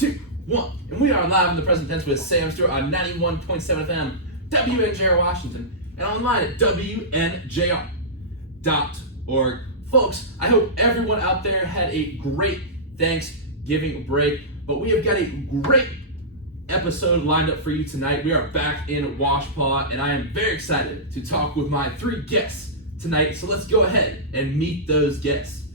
2, 1. And we are live in the present tense with Sam Stewart on 91.7 FM, WNJR Washington, and online at WNJR.org. Folks, I hope everyone out there had a great Thanksgiving break, but we have got a great episode lined up for you tonight. We are back in Washpaw, and I am very excited to talk with my 3 guests tonight, so let's go ahead and meet those guests.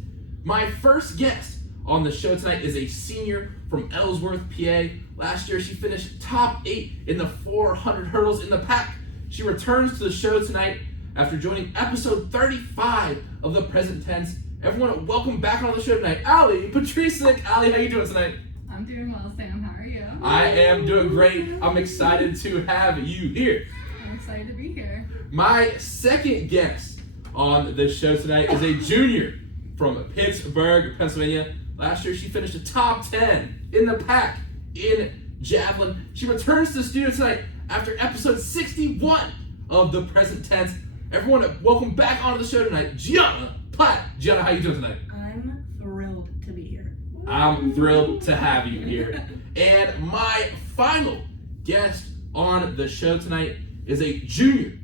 My first guest on the show tonight is a senior from Ellsworth, PA. Last year, she finished top 8 in the 400 hurdles in the pack. She returns to the show tonight after joining episode 35 of the present tense. Everyone, welcome back on the show tonight, Allie Petrisek. Allie, how you doing tonight? I'm doing well, Sam. How are you? I am doing great. I'm excited to have you here. I'm excited to be here. My second guest on the show tonight is a junior from Pittsburgh, Pennsylvania. Last year, she finished a top 10 in the pack in javelin. She returns to the studio tonight after episode 61 of the present tense. Everyone, welcome back onto the show tonight, Gianna, Platt. Gianna, how you doing tonight? I'm thrilled to be here. I'm thrilled to have you here. And my final guest on the show tonight is a junior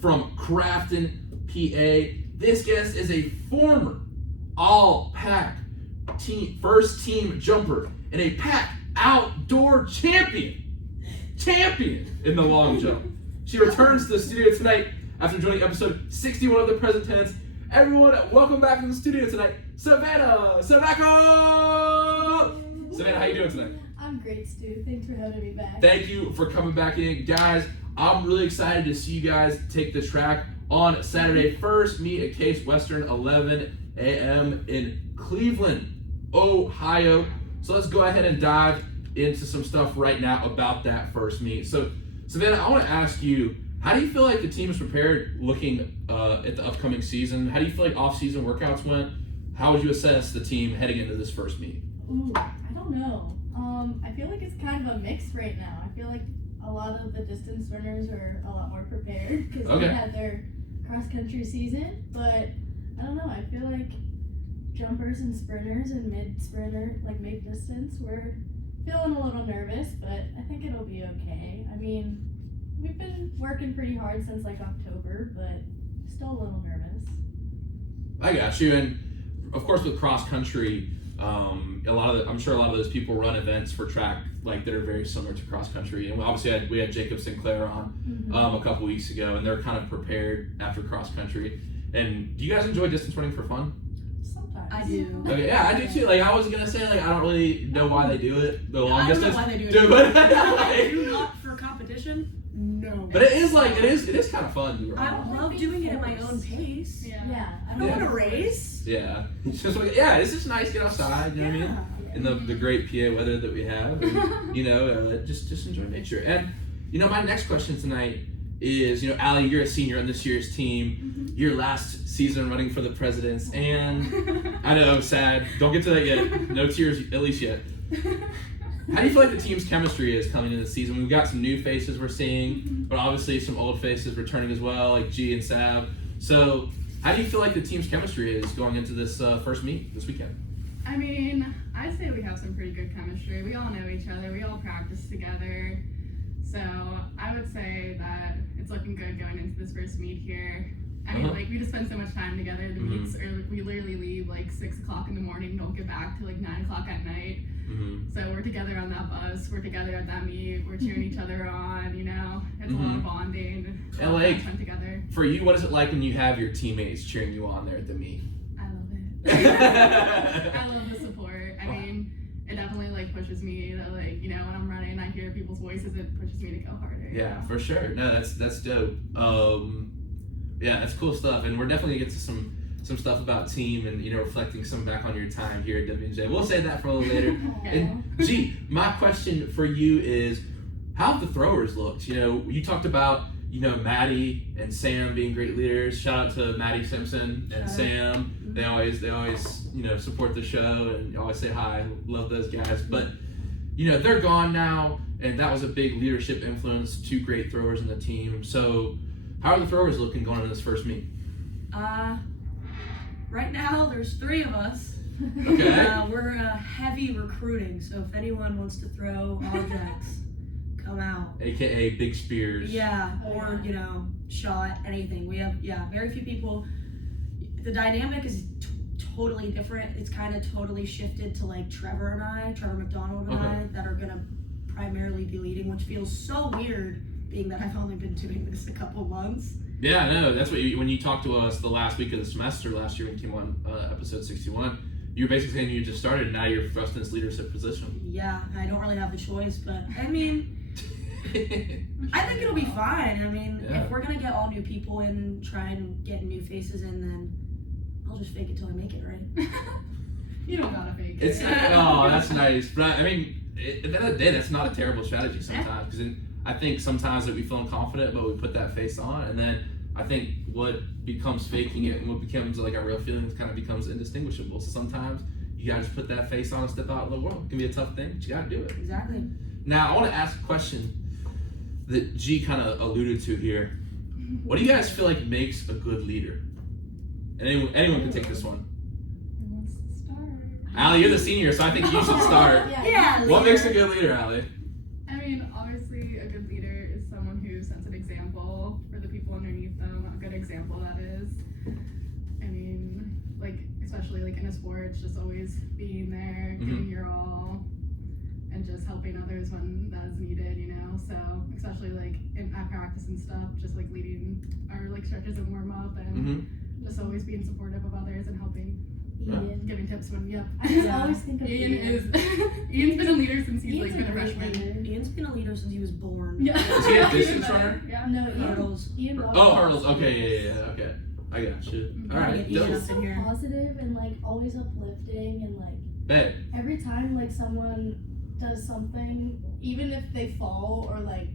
from Crafton, PA. This guest is a former all-pack first team jumper and a pack outdoor champion in the long jump. She returns to the studio tonight after joining episode 61 of the present tense. Everyone, welcome back to the studio tonight, Savannah, Sevacko. Savannah, how you doing tonight? I'm great, Stu. Thanks for having me back. Thank you for coming back in. Guys, I'm really excited to see you guys take the track on Saturday. First meet at Case Western, 11 a.m. in Cleveland, Ohio. So let's go ahead and dive into some stuff right now about that first meet. So, Savannah, I want to ask you, how do you feel like the team is prepared looking at the upcoming season? How do you feel like off-season workouts went? How would you assess the team heading into this first meet? Ooh, I don't know. I feel like it's kind of a mix right now. I feel like a lot of the distance runners are a lot more prepared because they had their cross-country season. But I don't know. I feel like jumpers and sprinters and mid-distance, we're feeling a little nervous, but I think it'll be okay. I mean, we've been working pretty hard since like October, but still a little nervous. I got you. And of course, with cross country, I'm sure a lot of those people run events for track like that are very similar to cross country. And obviously, we had Jacob Sinclair on a couple weeks ago, and they're kind of prepared after cross country. And do you guys enjoy distance running for fun? Sometimes. I do. Okay, yeah, I do too. Like I was gonna say, like I don't really know why they do it. The long I don't distance. know why they do it. I do not for competition. No. But it is kind of fun to run. I love doing it at my own pace. Yeah. I don't want to race. Yeah. It's just like, it's just nice to get outside, you know what I mean? In the great PA weather that we have, and, just enjoy nature. And, my next question tonight is, Allie, you're a senior on this year's team, your last season running for the Presidents, and I know, sad, don't get to that yet, no tears at least yet. How do you feel like the team's chemistry is coming into the season? We've got some new faces we're seeing, but obviously some old faces returning as well, like G and Sav. So, how do you feel like the team's chemistry is going into this first meet this weekend? I mean, I'd say we have some pretty good chemistry. We all know each other. We all practice together. So I would say that it's looking good going into this first meet here. I mean, we just spend so much time together. The meets, we literally leave like 6 o'clock in the morning, don't get back till like 9 o'clock at night. So we're together on that bus, we're together at that meet, we're cheering each other on, it's a lot of bonding, and like, fun together. For you, what is it like when you have your teammates cheering you on there at the meet? I love it. I love the support. I mean, it definitely like pushes me to when I'm running, I hear people's voices, it pushes me to go harder. Yeah, for sure. No, that's dope. That's cool stuff, and we're definitely gonna get to some stuff about team and reflecting some back on your time here at WNJ. We'll say that for a little later. And G, my question for you is, how have the throwers looked? You talked about Maddie and Sam being great leaders. Shout out to Maddie Simpson and Sam. They always support the show and always say hi. Love those guys. But they're gone now, and that was a big leadership influence. 2 great throwers in the team. So how are the throwers looking going into this first meet? Right now, there's 3 of us. Okay. We're heavy recruiting, so if anyone wants to throw objects, come out. AKA big spears. Yeah, Oh, or yeah. Shot, anything. We have very few people. The dynamic is totally different. It's kind of totally shifted to like Trevor McDonald and I, that are gonna primarily be leading, which feels so weird, being that I've only been doing this a couple months. Yeah, no, that's what when you talked to us the last week of the semester last year when you came on episode 61, you were basically saying you just started and now you're thrust in this leadership position. Yeah, I don't really have a choice, but I mean, I think it'll be fine. I mean, if we're gonna get all new people in, try and get new faces in, then I'll just fake it till I make it, right? You don't gotta fake it. It's oh, that's nice. But I mean, at the end of the day, that's not a terrible strategy sometimes. Because I think sometimes that we feel confident, but we put that face on, and then I think what becomes faking it and what becomes like our real feelings kind of becomes indistinguishable. So sometimes you gotta just put that face on and step out in the world. It can be a tough thing, but you gotta do it. Exactly. Now, I want to ask a question that G kind of alluded to here. What do you guys feel like makes a good leader? Anyone can take this one. Who wants to start? Allie, you're the senior, so I think you should start. Yeah. What makes a good leader, Allie? I mean, obviously, a good leader is someone who sets an example for the people underneath them. A good example, that is. I mean, like, especially like in a sport, it's just always being there, giving your all, and just helping others when that is needed, you know. So, especially like at practice and stuff, just like leading our like stretches and warm up, and just always being supportive of others and helping. Ian. Giving tips when I just always think of Ian is Ian's been a leader since he's Ian's like been a a great freshman. leader. Ian's been a leader since he was born. Yeah. Is he a distance runner? Yeah. No, Hurdles. Ian walks Oh, fast. hurdles. Okay, yeah. Okay, I got you. Mhm. All right, Get He's dope. Ian just up so in here. positive and like always uplifting, and like Bet. every time like someone does something, even if they fall or like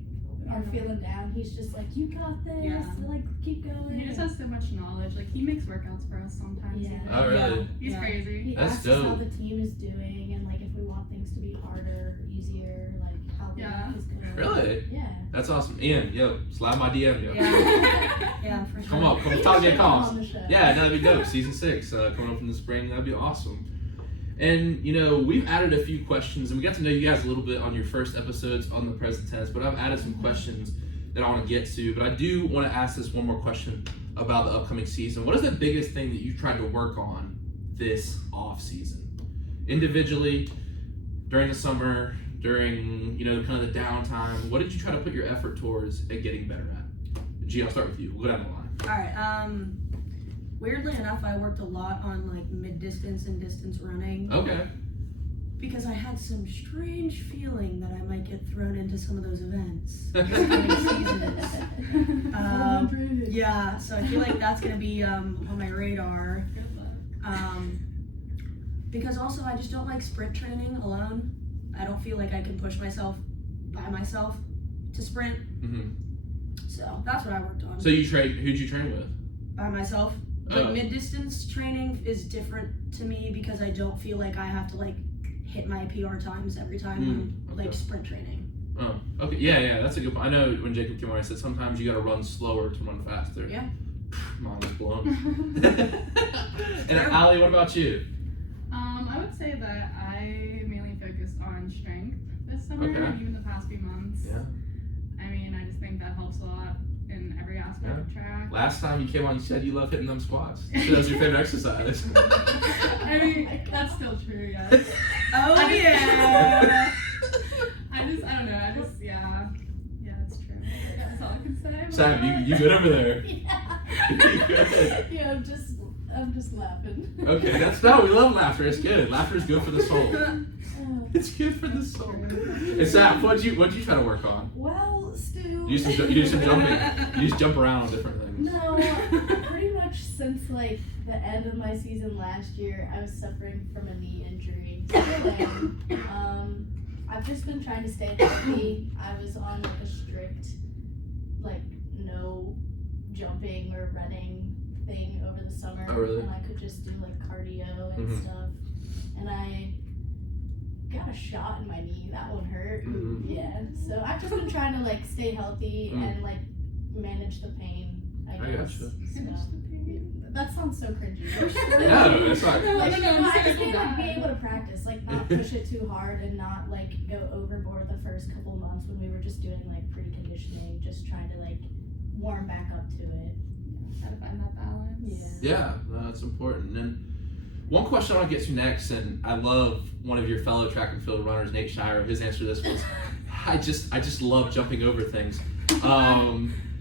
are feeling down, he's just like, you got this, Yeah. like keep going. He just has so much knowledge. Like he makes workouts for us sometimes. Yeah. even. Oh, really? Yeah. He's crazy. He That's asks us how dope. the team is doing, and like if we want things to be harder, easier, like how the Yeah. week is going. Really? Yeah. That's awesome. Ian, yo, slide my DM, yo. Yeah, for sure. Come on, He come should talk get come calls. on the show. Yeah, that'd be dope. Season 6, coming up in the spring. That'd be awesome. And, you know, we've added a few questions, and we got to know you guys a little bit on your first episodes on the present tense, but I've added some questions that I want to get to. But I do want to ask this one more question about the upcoming season. What is the biggest thing that you tried to work on this off season? Individually, during the summer, during, you know, kind of the downtime, what did you try to put your effort towards at getting better at? G, I'll start with you. We'll go down the line. Alright, weirdly enough, I worked a lot on like mid-distance and distance running. Okay. Because I had some strange feeling that I might get thrown into some of those events this coming seasons. Yeah, so I feel like that's gonna be on my radar. Good luck. Because also I just don't like sprint training alone. I don't feel like I can push myself by myself to sprint. So that's what I worked on. So who'd you train with? By myself. But Oh. mid-distance training is different to me because I don't feel like I have to like hit my PR times every time I'm okay. like sprint training. Oh, okay. Yeah, that's a good point. I know when Jacob came on, I said sometimes you gotta run slower to run faster. Yeah. Mind is blown. And Allie, what about you? I would say that I mainly focused on strength this summer Okay. and even the past few months. Yeah. I mean, I just think that helps a lot in every aspect of track. Last time you came on, you said you love hitting them squats. You said that was your favorite exercise. I mean, that's still true, yes. Oh yeah. Yeah, it's true. That's all I can say. Sam, you good over there? Yeah. You good? Yeah, I'm just laughing. Okay, we love laughter. It's good. Laughter is good for the soul. Oh. It's good for the soul. And Sam, what'd you try to work on? Well, Stu. You do some jumping. You just jump around on different things. No, pretty much since like the end of my season last year, I was suffering from a knee injury. Still am. I've just been trying to stay healthy. I was on like a strict, like no jumping or running thing over the summer. Oh, really? And I could just do like cardio and stuff. And I got a shot in my knee. That one hurt. Yeah. So I've just been trying to like stay healthy and like manage the pain. I guess. gotcha. So, That sounds so cringy. No, it's not. Like, No, I just it's mean like not. being able to practice, like not push it too hard and not like go overboard the first couple months when we were just doing like pre-conditioning, just trying to like warm back up to it. Gotta find that balance. Yeah, that's important. And one question I want to get to next, and I love one of your fellow track and field runners, Nate Shire. His answer to this was, I just love jumping over things.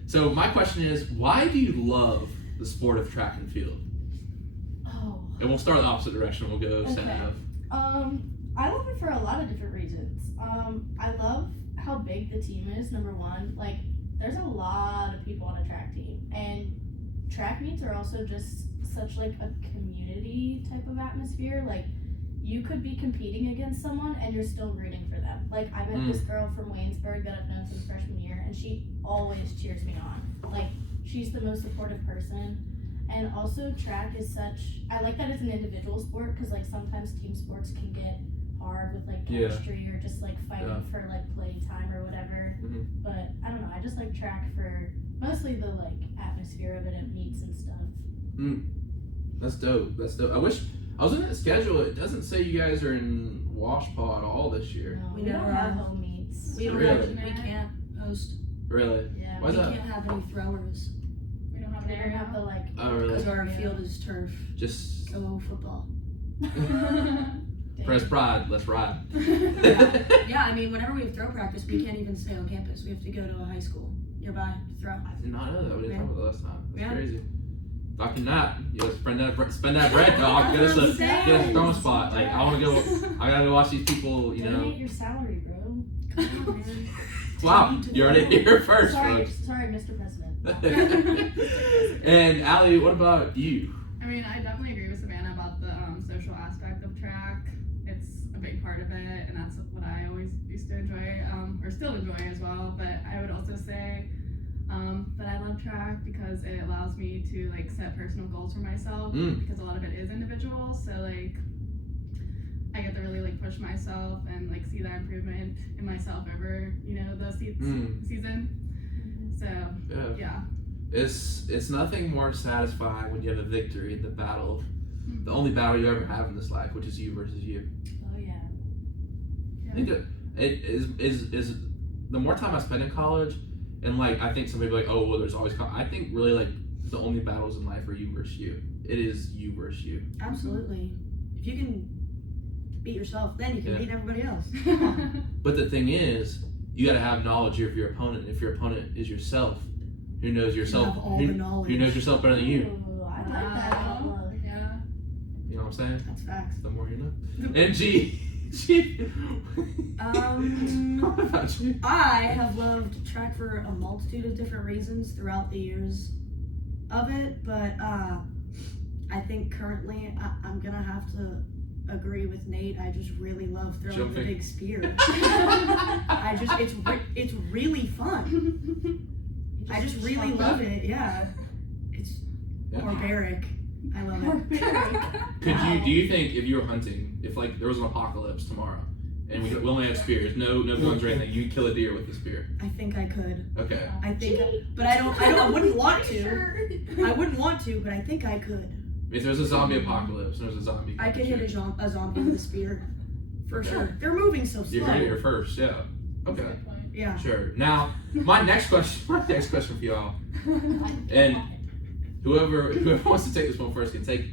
So my question is, why do you love the sport of track and field? Oh. And we'll start the opposite direction. We'll go Okay. Sav. I love it for a lot of different reasons. I love how big the team is, number one. Like, there's a lot of people on a track team. And track meets are also just such, like, a community type of atmosphere. Like, you could be competing against someone and you're still rooting for them. Like, I met this girl from Waynesburg that I've known since freshman year, and she always cheers me on. Like, she's the most supportive person. And also, track is such, I like that it's an individual sport, because like sometimes team sports can get hard with like chemistry or just like fighting for like play time or whatever. But I don't know, I just like track for mostly the like atmosphere of it at meets and stuff. That's dope. I wish I was in the schedule. It doesn't say you guys are in Washpaw at all this year. No, We we never don't have are. home meets. We don't Really? have, we can't host. Really? Yeah, Why is We that? can't have any throwers We don't have they don't have the like. Oh, really? because our field is turf. Just Go football. press pride. Let's ride. Yeah, I mean, whenever we have throw practice, we can't even stay on campus. We have to go to a high school nearby to throw. I did not know that. We didn't talk about that last time. That's Yeah. crazy. Dr. Nat, you gotta spend that bread, dog. Get us a throwing spot. Like, I want to go. I gotta go watch these people. You know. Donate your salary, bro. Come on, man. Wow, you heard it here first, sorry, folks. sorry, Mr. President. And Allie, what about you? I mean, I definitely agree with Savannah about the social aspect of track. It's a big part of it, and that's what I always used to enjoy, or still enjoy as well. But I would also say that I love track because it allows me to like set personal goals for myself, because a lot of it is individual. So like, I get to really like push myself and like see that improvement in myself over, you know, the season. So yeah. It's nothing more satisfying when you have a victory in the battle, the only battle you ever have in this life, which is you versus you. Oh yeah. I think that it is the more time I spend in college, and like I think some people are like, oh well, there's always. I think really like the only battles in life are you versus you. It is you versus you. Absolutely. If you can beat yourself, then you can beat everybody else. But the thing is, you got to have knowledge of your opponent. If your opponent is yourself, who knows yourself? You have all the knowledge. Who knows yourself better than you? Ooh, I like that outlook. Yeah. You know what I'm saying? That's facts. The more you know. And G. What about you? I have loved track for a multitude of different reasons throughout the years of it, but I think currently I'm gonna have to agree with Nate. I just really love throwing the big spear. It's really fun. I just really love it. Yeah, it's barbaric. I love it. Do you think if you were hunting, if like there was an apocalypse tomorrow, and we only had spears, no guns or anything, you'd kill a deer with a spear? I think I could. Okay. I think, but I wouldn't want to. I wouldn't want to, but I think I could. If there's a zombie apocalypse, there's a zombie. I could hit a zombie with a spear, for sure. They're moving so slow. You heard it here first, yeah. Okay. Yeah. Sure. Now, my next question for y'all, and whoever wants to take this one first can take.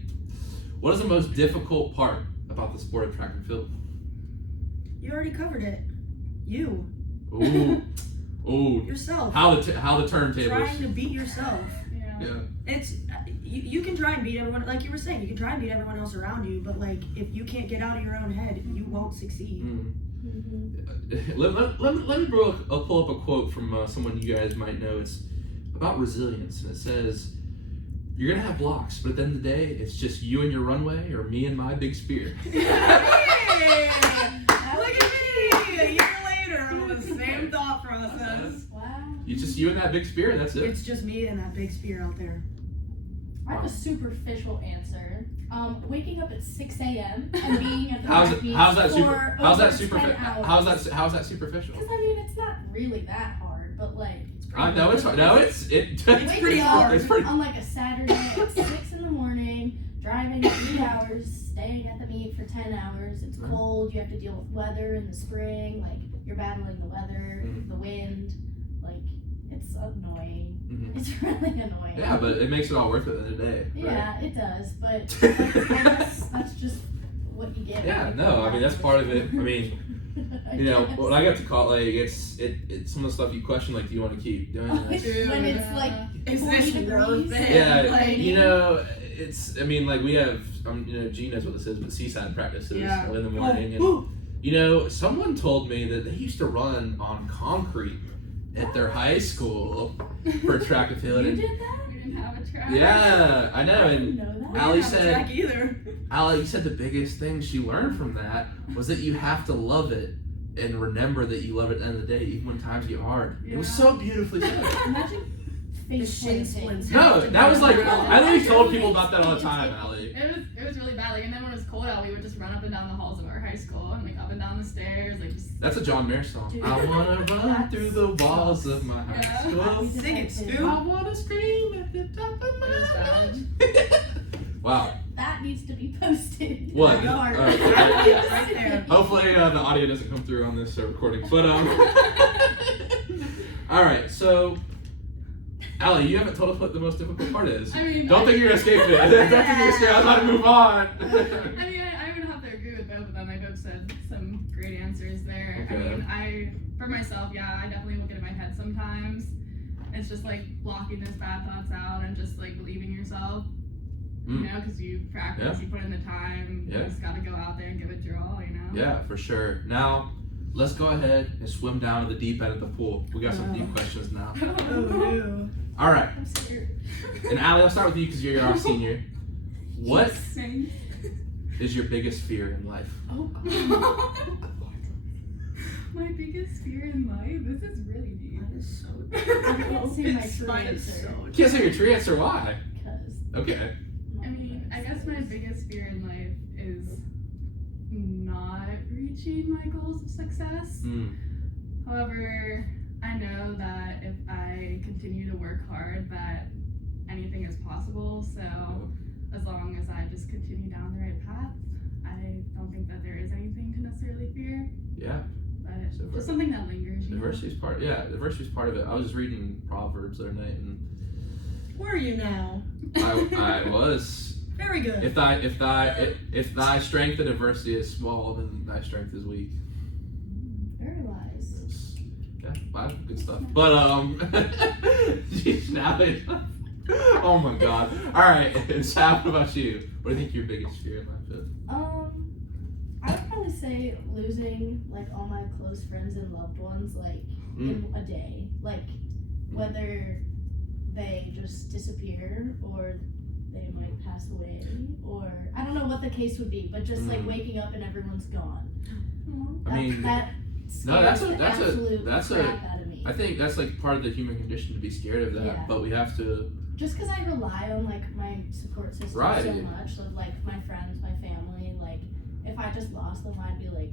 What is the most difficult part about the sport of track and field? You already covered it. You. Ooh. Yourself. How the turntables. Trying to beat yourself. Yeah. It's you can try and beat everyone, like you were saying. You can try and beat everyone else around you, but like if you can't get out of your own head, you won't succeed. Let me pull up a quote from someone you guys might know. It's about resilience, and it says, "You're gonna have blocks, but at the end of the day, it's just you and your runway, or me and my big spear." Yeah. Look at me! A year later, on the same thought process. Wow. It's just you and that big spear, and that's it. It's just me and that big spear out there. I have a superficial answer. Waking up at 6 a.m. and being at the How's track meets that for over 10 hours. How's that superficial? Because I mean, it's not really that hard, but like, It's I know it's hard. No, it's pretty hard. It's pretty. On like a Saturday at 6 in the morning, driving 3 hours, staying at the meet for 10 hours. It's cold. You have to deal with weather in the spring. Like you're battling the weather, the wind. Like it's annoying. It's really annoying. Yeah, but it makes it all worth it at the end of the day. Right? Yeah, it does. But I guess that's just what you get. Yeah, no, I mean that's part of it. I mean, you know, when I got to college, it's some of the stuff you question, like, do you want to keep doing this? When it's like Is 40 this degrees. worth it? Yeah, Like, you know, I mean, like we have, you know, G knows what this is, but seaside practices early in the morning, and you know, someone told me that they used to run on concrete at their high school for track and field. You And did that? We didn't have a track. yeah, I know. I And didn't know that. Allie We didn't have a track said, either. Allie, you said the biggest thing she learned from that was that you have to love it and remember that you love it at the end of the day, even when times get hard. It was so beautifully said. Imagine face shin planting. splints. No, that was like, Yeah. I literally told people about that all the time, Allie. It was really bad. Like, and then when it was cold out, we would just run up and down the halls of our high school and like up and down the stairs, like just. That's a John Mayer song. Dude. I wanna run through the walls of my high Yeah. school. Sing it, Stu. I wanna scream at the top of It was my bad. lungs. Wow. That needs to be posted. What? Right Alright. there. Hopefully the audio doesn't come through on this recording. But all right. So, Allie, you haven't told us what the most difficult part is. I mean, Don't think you're gonna escape it. Don't think you're gonna escape. I was about to move on. I mean, I would have to agree with both of them. They both said some great answers there. Okay. I mean, for myself, yeah, I definitely look in my head sometimes. It's just like blocking those bad thoughts out and just like believing yourself. You know, because you practice, you put in the time. You just got to go out there and give it your all. You know. Yeah, for sure. Now, let's go ahead and swim down to the deep end of the pool. We got some deep questions now. Oh, no. All right. I'm scared. And Allie, I'll start with you because you're our senior. What Sing. is your biggest fear in life? Oh God. My biggest fear in life. This is really deep. That is so I can't say my true Mine is answer. so You can't say your true answer. Why? Because. Okay. I mean, I guess my biggest fear in life is not reaching my goals of success. However, I know that if I continue to work hard, that anything is possible. So as long as I just continue down the right path, I don't think that there is anything to necessarily fear. Yeah. But So just something that lingers. You know? Adversity's part. Yeah, adversity's part of it. I was just reading Proverbs the other night, and Where are you now? I was. Very good. If thy strength in adversity is small, then thy strength is weak. Very wise. Yeah, wow, good stuff. But geez, now oh my God. All right, and Sal, what about you? What do you think your biggest fear in life is? I would probably say losing like all my close friends and loved ones like in a day. Like whether they just disappear or they might pass away, or I don't know what the case would be, but just like waking up and everyone's gone. I mean, that no, that's scares the absolute crap out of me. I think that's like part of the human condition to be scared of that, Yeah. but we have to. Just because I rely on like my support system Right. so much, of like my friends, my family, like if I just lost them, I'd be like,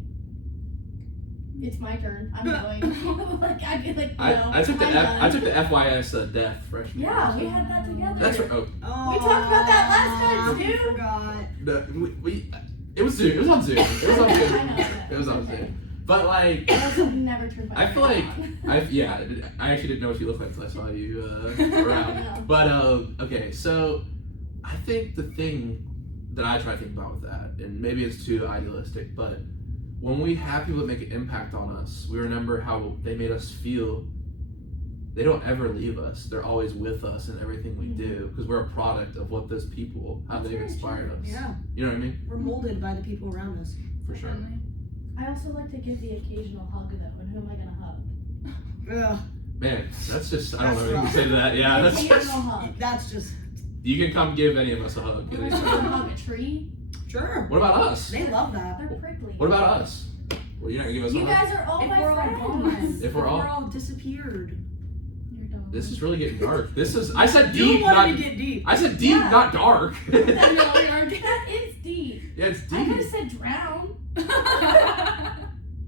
it's my turn. I'm going. Like I'd be like, no, I took the I'm done. I took the FYS death freshman year. Yeah, we had that together. That's right. Oh, Oh, We talked about that last time, I too. forgot. we it was Zoom. It was on Zoom. It was on I Zoom. know. It was on Okay. Zoom. But like, I also never turned my I feel camera like on. I actually didn't know what you looked like until I saw you around. No. But okay, so I think the thing that I try to think about with that, and maybe it's too idealistic, but when we have people that make an impact on us, we remember how they made us feel. They don't ever leave us. They're always with us in everything we do because we're a product of what those people, how That's they've very inspired true. us. Yeah. You know what I mean? We're molded by the people around us. For sure. Definitely. I also like to give the occasional hug though, and who am I gonna hug? Ugh. Man, that's just, I don't That's know what you can rough. say to that. Yeah, that's Occasional just, hug. That's just you can come give any of us a hug. Am I supposed to anytime. hug a tree? sure. What about us? They love that. They're prickly. What about us? Well, you're not gonna give us a You hug? guys are all If my we're all friends. gone. If we're all- all disappeared. You're dumb. This is really getting dark. This is, I said You deep, wanted not, to get deep. I said deep, Yeah. not dark. I know, Yeah, we are. That is deep. it's I could have deep. said drown.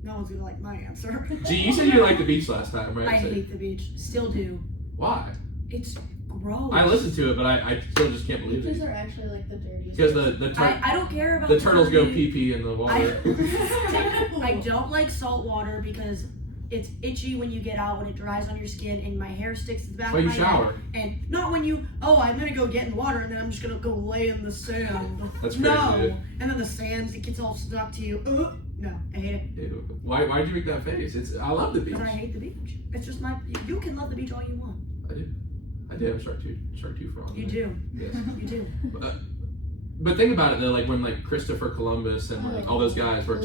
No, one's gonna like my answer. Gee, you said you liked the beach last time, right? I hate the beach. Still do. Why? It's gross. I listened to it, but I still just can't believe Beaches it. are actually like the dirtiest. Because I don't care about the turtles go dirty. pee-pee in the water. I don't like salt water because it's itchy when you get out, when it dries on your skin, and my hair sticks to the back That's why of you my shower. neck. And not when you, I'm gonna go get in the water and then I'm just gonna go lay in the sand. That's crazy. No. And then the sand, it gets all stuck to you. No, I hate it. Ew. Why'd you make that face? I love the beach. Because I hate the beach. It's just you can love the beach all you want. I do have shark tooth for on. You do. Yes. You do. But think about it though, like when like Christopher Columbus and like all those guys were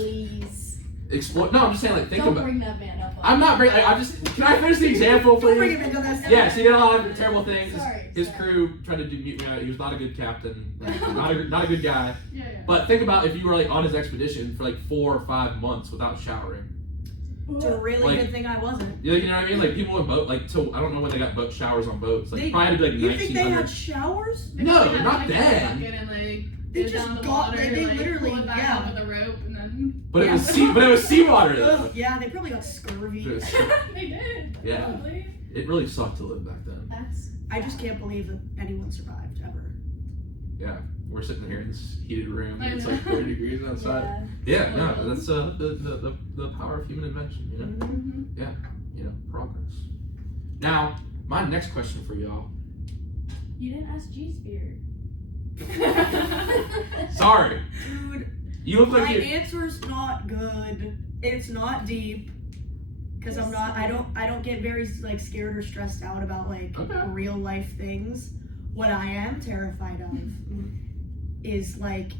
explore. No, I'm just saying like think Don't about. bring that man up. I'm not bringing. I'm just. Can I finish the example, Don't bring please? him into this. Yes, he did a lot of terrible things. Sorry, His sorry. crew tried to mute me out. He was not a good captain. Not a good guy. Yeah. But think about if you were like on his expedition for like 4 or 5 months without showering. It's a really Like- good thing I wasn't. You know what I mean? Like people in boat, like till I don't know when they got boat showers on boats. Like They- probably had to be like You think they 1900. had showers? No, They had, not like, then. a bucket and, like, They go just down the got- water, they like, literally- pull it back yeah. out with a rope and then. But it was seawater though. Ugh, yeah, they probably got scurvy. It was- They did. Yeah. Probably. It really sucked to live back then. That's. I just can't believe that anyone survived ever. Yeah, we're sitting here in this heated room. I It's know. like 40 degrees outside. Yeah. Yeah, no, that's the power of human invention. You know, Mm-hmm. progress. Now, my next question for y'all. You didn't ask G's beard. Sorry, Dude, you look my like you. answer's not good. It's not deep. Cause I don't get very like scared or stressed out about like Okay. real life things. What I am terrified of is like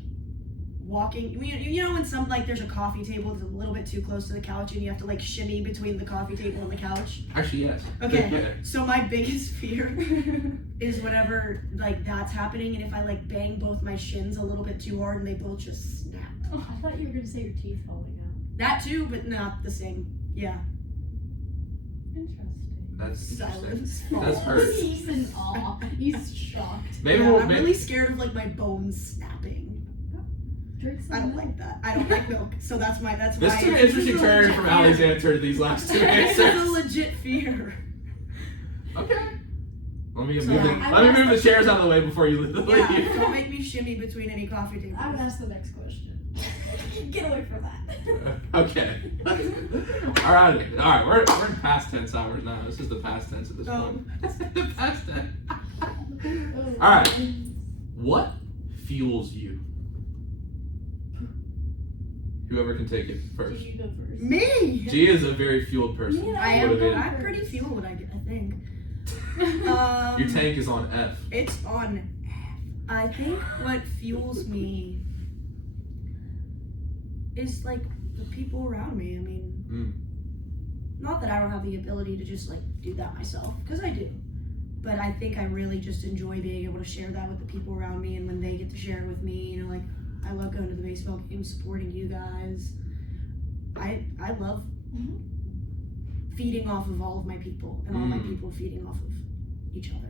walking. You know when some like there's a coffee table that's a little bit too close to the couch and you have to like shimmy between the coffee table and the couch. Actually, yes. Okay. Yeah. So my biggest fear is whenever like that's happening and if I like bang both my shins a little bit too hard and they both just snap. Oh, I thought you were gonna say your teeth falling out. That too, but not the same. Yeah. Interesting. That's interesting. Silence. That's hurt. He's in awe. He's shocked. Maybe Yeah, we'll. I'm Maybe, really scared of like my bones snapping. Drink some I don't milk. like that. I don't like milk. So that's this why took an interesting turn from Allie's answer to these last two This is a answers. legit fear. Okay. Let me Sorry. move the chairs out of the way before you leave. Yeah, don't make me shimmy between any coffee tables. I would ask the next question. Get away from that. Okay. Alright. Alright, we're in past tense hours now. This is the past tense at this point. The past tense. Oh, Alright. man. What fuels you? Whoever can take it first. You go first. Me. She is a very fueled person. Yeah. I am. Motivated. I'm pretty fueled when I get. I think. Your tank is on F. It's on. I think what fuels me is like the people around me. I mean, not that I don't have the ability to just like do that myself, because I do. But I think I really just enjoy being able to share that with the people around me, and when they get to share it with me, you know, like I love going to the baseball games, supporting you guys. I love feeding off of all of my people, and all my people feeding off of each other.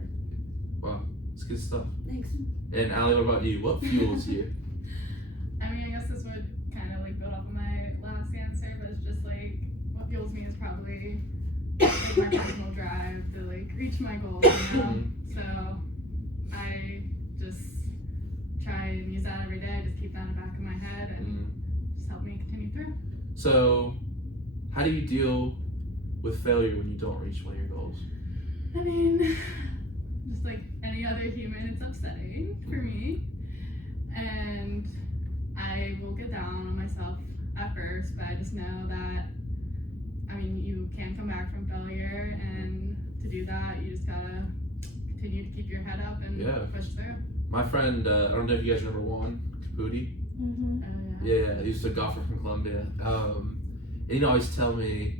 Wow, it's good stuff. Thanks. And Allie, what about you? What fuels you? I mean, I guess this would kind of like build off of my last answer, but it's just like what fuels me is probably like my personal drive to like reach my goals, you know? So I just try and use that every day, just keep that in the back of my head and just help me continue through. So, how do you deal with failure when you don't reach one of your goals? I mean, just like any other human, it's upsetting for me. And I will get down on myself at first, but I just know that, I mean, you can come back from failure, and to do that, you just gotta continue to keep your head up and push through. My friend, I don't know if you guys remember Juan Caputi. Mm-hmm. Yeah, he was a golfer from Colombia. And he'd always tell me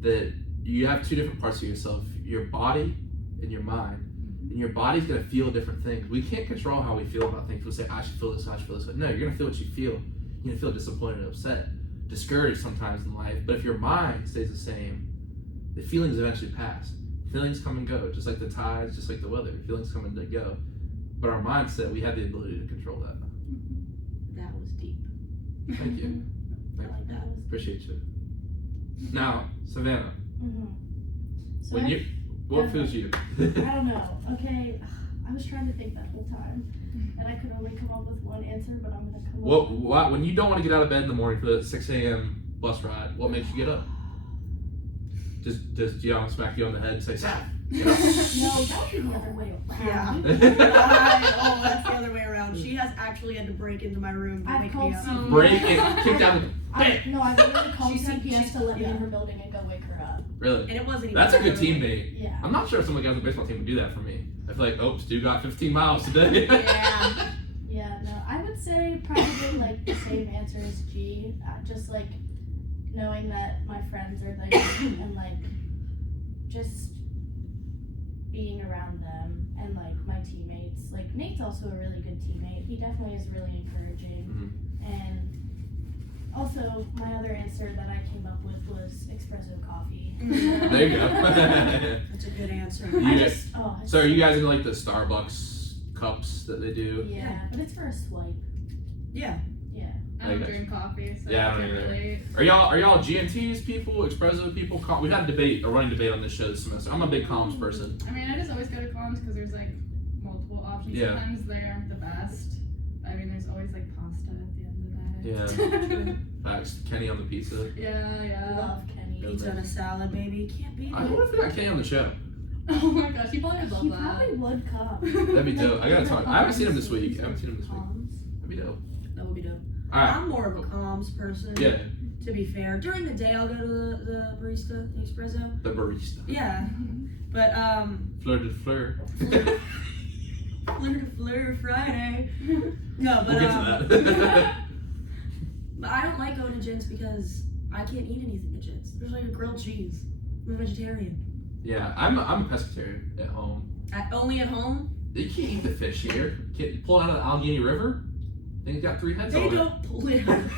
that you have two different parts of yourself, your body and your mind. And your body's gonna feel different things. We can't control how we feel about things. We'll say, I should feel this, I should feel this. No, you're gonna feel what you feel. You're gonna feel disappointed, upset, discouraged sometimes in life. But if your mind stays the same, the feelings eventually pass. Feelings come and go, just like the tides, just like the weather. Feelings come and go. But our mindset, we have the ability to control that. That was deep. Thank you. I like that. Appreciate you. Now, Savannah, So when I what feels you? don't know. Okay, I was trying to think that whole time, and I could only come up with one answer, but I'm gonna come up with When you don't want to get out of bed in the morning for the 6 a.m. bus ride, what makes you get up? Does Gianna smack you on the head and say, "Sav, get up"? No, that would be the other way around. That's the other way around. She has actually had to break into my room to I've wake called me up. CPS. Break it, kick down the bam. I literally called She said CPS to let me yeah. in her building and go wake her up. Really? And it wasn't even That's a good literally- teammate. Yeah. I'm not sure if some of the guys on the baseball team would do that for me. I feel like, oh, Stu got 15 miles today. Yeah. Yeah, no, I would say probably like the same answer as G. Just like knowing that my friends are there and like just being around them and like my teammates. Like Nate's also a really good teammate. He definitely is really encouraging. And also my other answer that I came up with was espresso coffee. There you go. That's a good answer. So are you guys into like the Starbucks cups that they do? Yeah, but it's for a swipe. Yeah. Yeah. I don't drink coffee, so Yeah, I I don't can't either. relate. Are y'all GNTs people, espresso people? We had a running debate on this show this semester. I'm a big comms person. I mean, I just always go to comms because there's like multiple options. Yeah. Sometimes they aren't the best. I mean, there's always like pasta at the end of the day. Facts. Kenny on the pizza. Yeah. Love Kenny. Pizza and a salad, baby. Can't beat I it. wonder if we got Kenny on the show. Oh my gosh, you probably would love He that. probably would come. That'd be dope. I gotta talk. I haven't seen him this week. Comms. That'd be dope. That would be dope. Alright. I'm more of a comms person. Yeah. To be fair, during the day I'll go to the barista, the espresso. The barista. Yeah. But Fleur de fleur. Fleur to Fleur Friday. No, but We'll get to that. but I don't like going to gents because I can't eat anything at gents. There's like a grilled cheese. I'm a vegetarian. Yeah, I'm a pescatarian at home. Only at home? You can't eat the fish here. You pull it out of the Allegheny River. Thing's got 3 heads They on it. don't pull it out of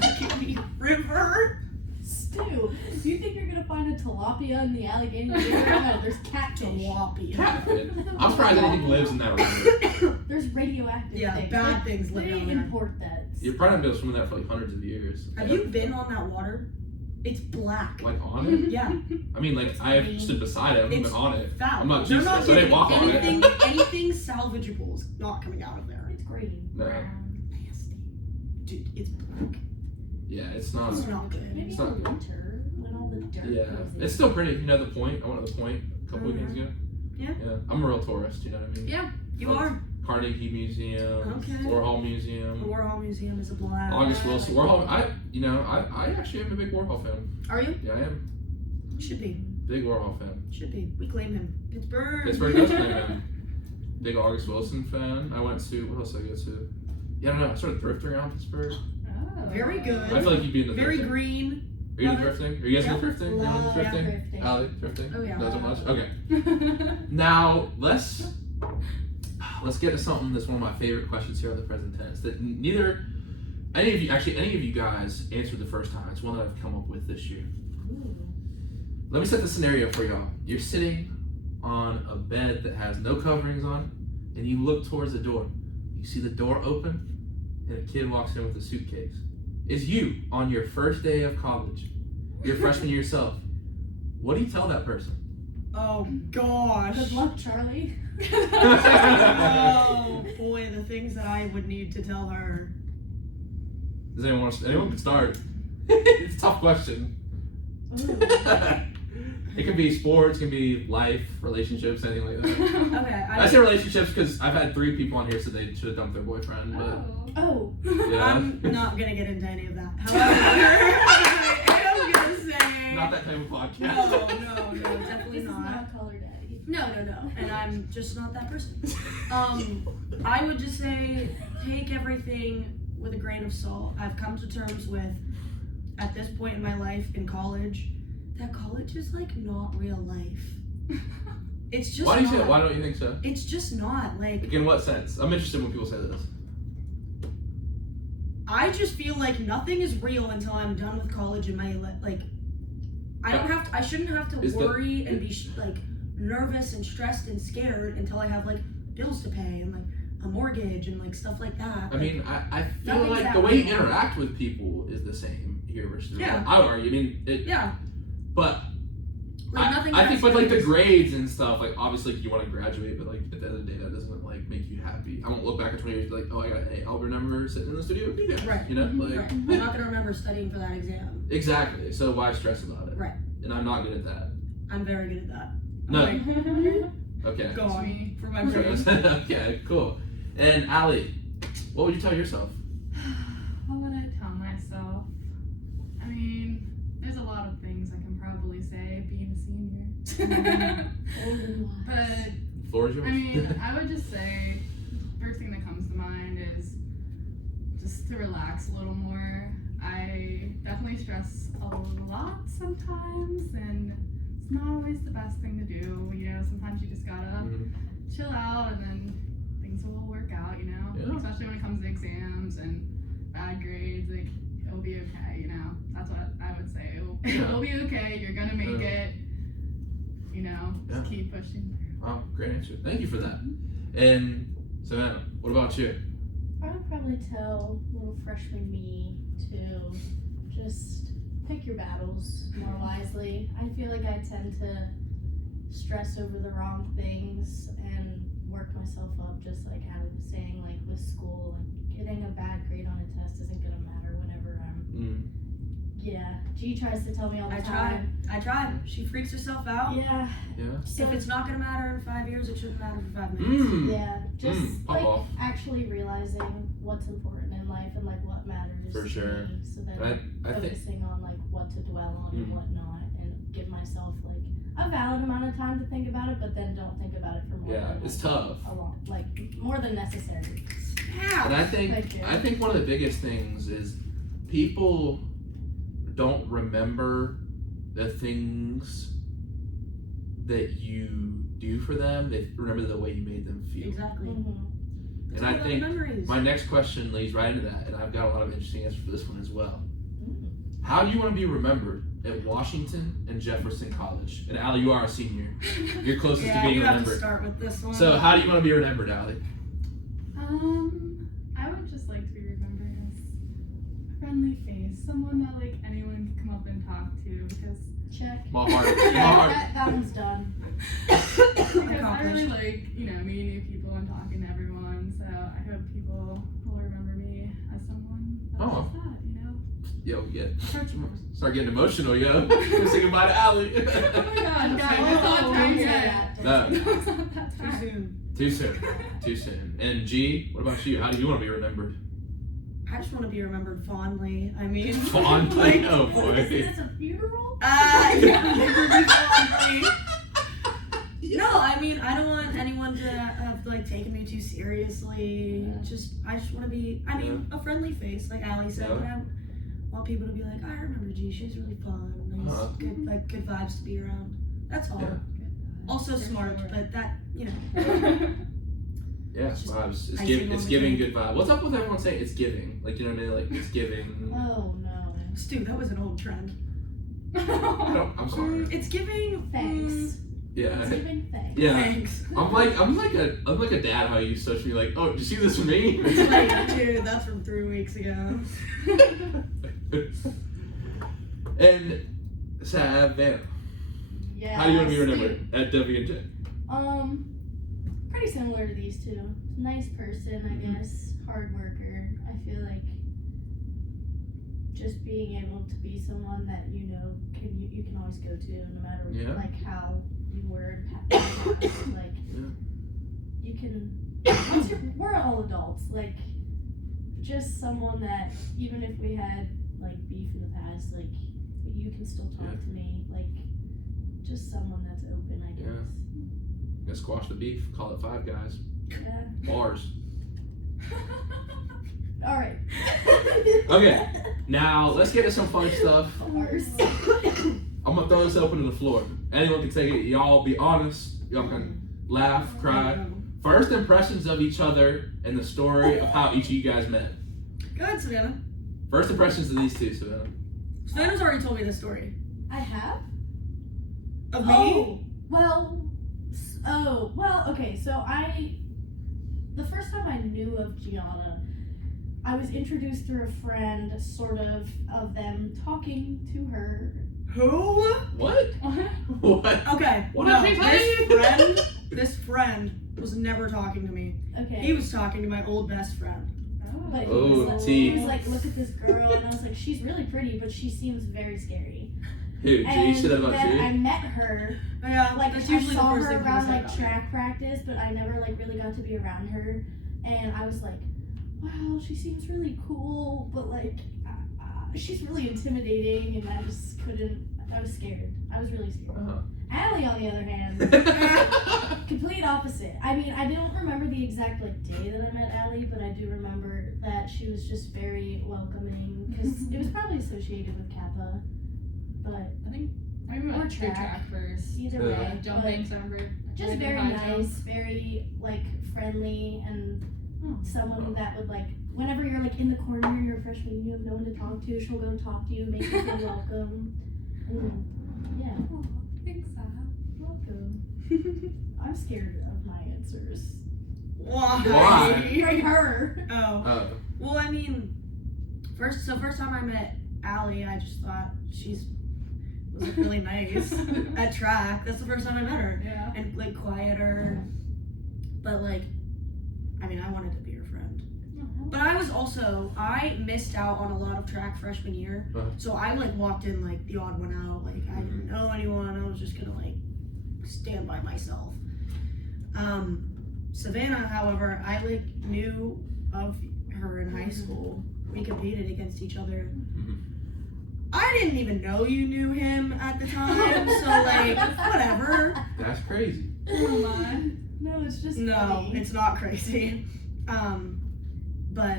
the Allegheny River. Stu, do you think you're gonna find a tilapia in the Allegheny River? No, there's catfish. Tilapia. Catfish. I'm surprised anything lives in that river. There's radioactive Yeah, things. bad things live They down there. import that. You're probably not able to swim in that for like hundreds of years. Have you been on that water? It's black. Like on it? Yeah. I mean, like I have stood beside it. I've It's been on it. Foul. I'm not They're Jesus, not so they getting walk on it. anything salvageable is not coming out of there. It's green. No. Brown. Nasty. Dude, it's black. Yeah, it's not. It's not good. Maybe It's in not the good. winter when all the dirt Yeah, goes in. it's still pretty. You know the point. I went to the point a couple weekends ago. Yeah. Yeah, I'm a real tourist. You know what I mean? Yeah, you Like, are. Carnegie Museum, Okay. Warhol The Museum, Warhol Museum is a blast. August Wilson, Warhol. I actually am a big Warhol fan. Are you? Yeah, I am. Should be. Big Warhol fan. Should be. We claim him. Pittsburgh. Pittsburgh does claim him. Big August Wilson fan. I went to, what else did I go to? Yeah, I don't know. I started thrifting around Pittsburgh. Oh. Very good. I feel like you'd be into Very thrifting. green. Are you into Love it. thrifting? Are you guys into Yep. thrifting? Love Anyone into thrifting. Allie, thrifting? Oh, yeah. Not so much? Okay. Now, let's get to something that's one of my favorite questions here on the present tense that any of you guys answered the first time. It's one that I've come up with this year. Ooh. Let me set the scenario for y'all. You're sitting on a bed that has no coverings on it, and you look towards the door. You see the door open, and a kid walks in with a suitcase. It's you on your first day of college, your freshman year self. What do you tell that person? Oh gosh. Good luck, Charlie. Oh boy, the things that I would need to tell her. Does anyone can start? It's a tough question. Ooh. It could be sports, it can be life, relationships, anything like that. Okay, I say relationships because I've had 3 people on here said they should have dumped their boyfriend, but Oh. Oh. yeah. I'm not gonna get into any of that. However, I am gonna say Not that type of podcast. No, This definitely is not. not Color Daddy. No, and I'm just not that person. I would just say take everything with a grain of salt. I've come to terms with, at this point in my life in college, that college is like not real life. It's just Why do you not. say that? Why don't you think so? It's just not like. Like in what sense? I'm interested when people say this. I just feel like nothing is real until I'm done with college and my like. I don't have to. I shouldn't have to Is the- worry and be like nervous and stressed and scared until I have like bills to pay and like a mortgage and like stuff like that. I mean, I feel nothing's like that the way you real. interact with people is the same. here versus Yeah. I would argue. I mean, Yeah. but Like, nothing I think with like the matters. grades and stuff, like obviously you want to graduate, but like at the end of the day, that doesn't like make you happy. I won't look back at 20 years and be like, oh, I got an A. I'll remember sitting in the studio with you guys. Right. You know, like Right. I'm not gonna remember studying for that exam. exactly. So why stress about it? Right. And I'm not good at that. I'm very good at that. No. I'm like, Okay. go on Sweet. for my grades. Okay. Cool. And Allie, what would you tell yourself? What would I tell myself? I mean, there's a lot of things I can probably say being a senior. But Floor is yours. I mean, I would just say, first thing that comes to mind is just to relax a little more. I definitely stress a lot sometimes, and it's not always the best thing to do. You know, sometimes you just gotta chill out, and then things will work out. You know, Yeah. especially when it comes to exams and bad grades. Like, it'll be okay. You know, that's what I would say. It'll be okay. You're gonna make it. You know, just keep pushing. Wow, great answer. Thank you for that. And Savannah, what about you? I would probably tell little freshman me to just pick your battles more wisely. I feel like I tend to stress over the wrong things and work myself up, just like Adam was saying, like with school. Like getting a bad grade on a test isn't gonna matter whenever I'm. Yeah, G tries to tell me all the time. I try. She freaks herself out. Yeah. So if it's not gonna matter in 5 years, it shouldn't matter for 5 minutes. Yeah, just pop like off. actually realizing what's important in life and like what matters For to sure. me, so then I think focusing on like what to dwell on and what not, and give myself like a valid amount of time to think about it, but then don't think about it for more than it's like, tough. a long, like more than necessary. And I Thank you. think one of the biggest things is people don't remember the things that you do for them. They remember the way you made them feel. Exactly. Mm-hmm. And I think my next question leads right into that, and I've got a lot of interesting answers for this one as well. How do you want to be remembered at Washington and Jefferson College? And Allie, you are a senior. You're closest to being you have remembered. to start with this one. So how do you want to be remembered, Allie? I would just like to be remembered as a friendly face, someone that like anyone can come up and talk to, because Check. My heart. That one's done. because I really like, you know, meeting new people and talking to everyone. So I hope people will remember me as someone that's just that, you know. Yo, start getting emotional, yo. Say goodbye to Allie. Oh my gosh, guys, it's not time yet. No. It's not that Too time. soon. Too soon. And G, what about you? How do you want to be remembered? I just want to be remembered fondly. I mean, Fondly? Oh Is boy. this a funeral? yeah, fondly. No, I mean, I don't want anyone to have like taken me too seriously. I just want to be. I mean, a friendly face, like Allie said. Yeah. But I want people to be like, I remember G. She's really fun. Nice, good, like good vibes to be around. That's all. Yeah. Also smart, but that you know. Yeah, vibes. It's, icing on it's the giving cake. good vibe. What's up with everyone saying it's giving? Like, you know what I mean? Like, it's giving. Oh no. Dude, that was an old trend. I'm sorry. It's giving. Thanks. Yeah. It's giving thanks. Yeah. Thanks. I'm like a dad how you social me like, oh, did you see this from me? It's like, dude, that's from 3 weeks ago. And Savannah, Yeah. how do you want to be remembered at W&J? Pretty similar to these two. Nice person, I guess. Hard worker. I feel like just being able to be someone that you know you can always go to, no matter like how you were in the past. Like you can. We're all adults. Like just someone that even if we had like beef in the past, like you can still talk to me. Like just someone that's open, I guess. Gonna squash the beef. Call it Five Guys. Yeah. Bars. All right. Okay. Now let's get to some fun stuff. Bars. I'm gonna throw this open to the floor. Anyone can take it. Y'all be honest. Y'all can laugh, cry. First impressions of each other and the story of how each of you guys met. Go ahead, Savannah. First impressions of these two, Savannah. Savannah's already told me this story. I have. Of me? Well, okay, so the first time I knew of Gianna, I was introduced through a friend, sort of them talking to her. Who? What? What? Okay. What no, are they this friend was never talking to me. Okay. He was talking to my old best friend. But Oh, he was like, look at this girl, and I was like, she's really pretty, but she seems very scary. Who? G? And Should have then about G? I met her. Yeah, Like, that's I usually saw the first her thing people around say like about me. track practice, but I never like really got to be around her. And I was like, wow, she seems really cool, but like, she's really intimidating, and I just couldn't. I was scared. I was really scared. Uh-huh. Allie, on the other hand, complete opposite. I mean, I don't remember the exact like day that I met Allie, but I do remember that she was just very welcoming because it was probably associated with Kappa, but I remember Or track. track. first. either Yeah. way, Jumping, but so I remember just doing the very high nice, jump. very like friendly, and Oh. someone that would like whenever you're like in the corner, you're a freshman, you have no one to talk to. She'll go talk to you, make you feel welcome. And yeah, Oh, thanks, welcome. I'm scared of my answers. Why? Why? Like her. Oh. Oh. Well, I mean, first time I met Allie, I just thought was really nice at track. That's the first time I met her. Yeah. And like quieter, but like, I mean, I wanted to be her friend. But I missed out on a lot of track freshman year. Uh-huh. So I like walked in like the odd one out. Like I didn't know anyone. I was just gonna like stand by myself. Savannah, however, I like knew of her in high school. We competed against each other. I didn't even know you knew him at the time, so like whatever. That's crazy. Come on. No, it's just No, funny. it's not crazy. But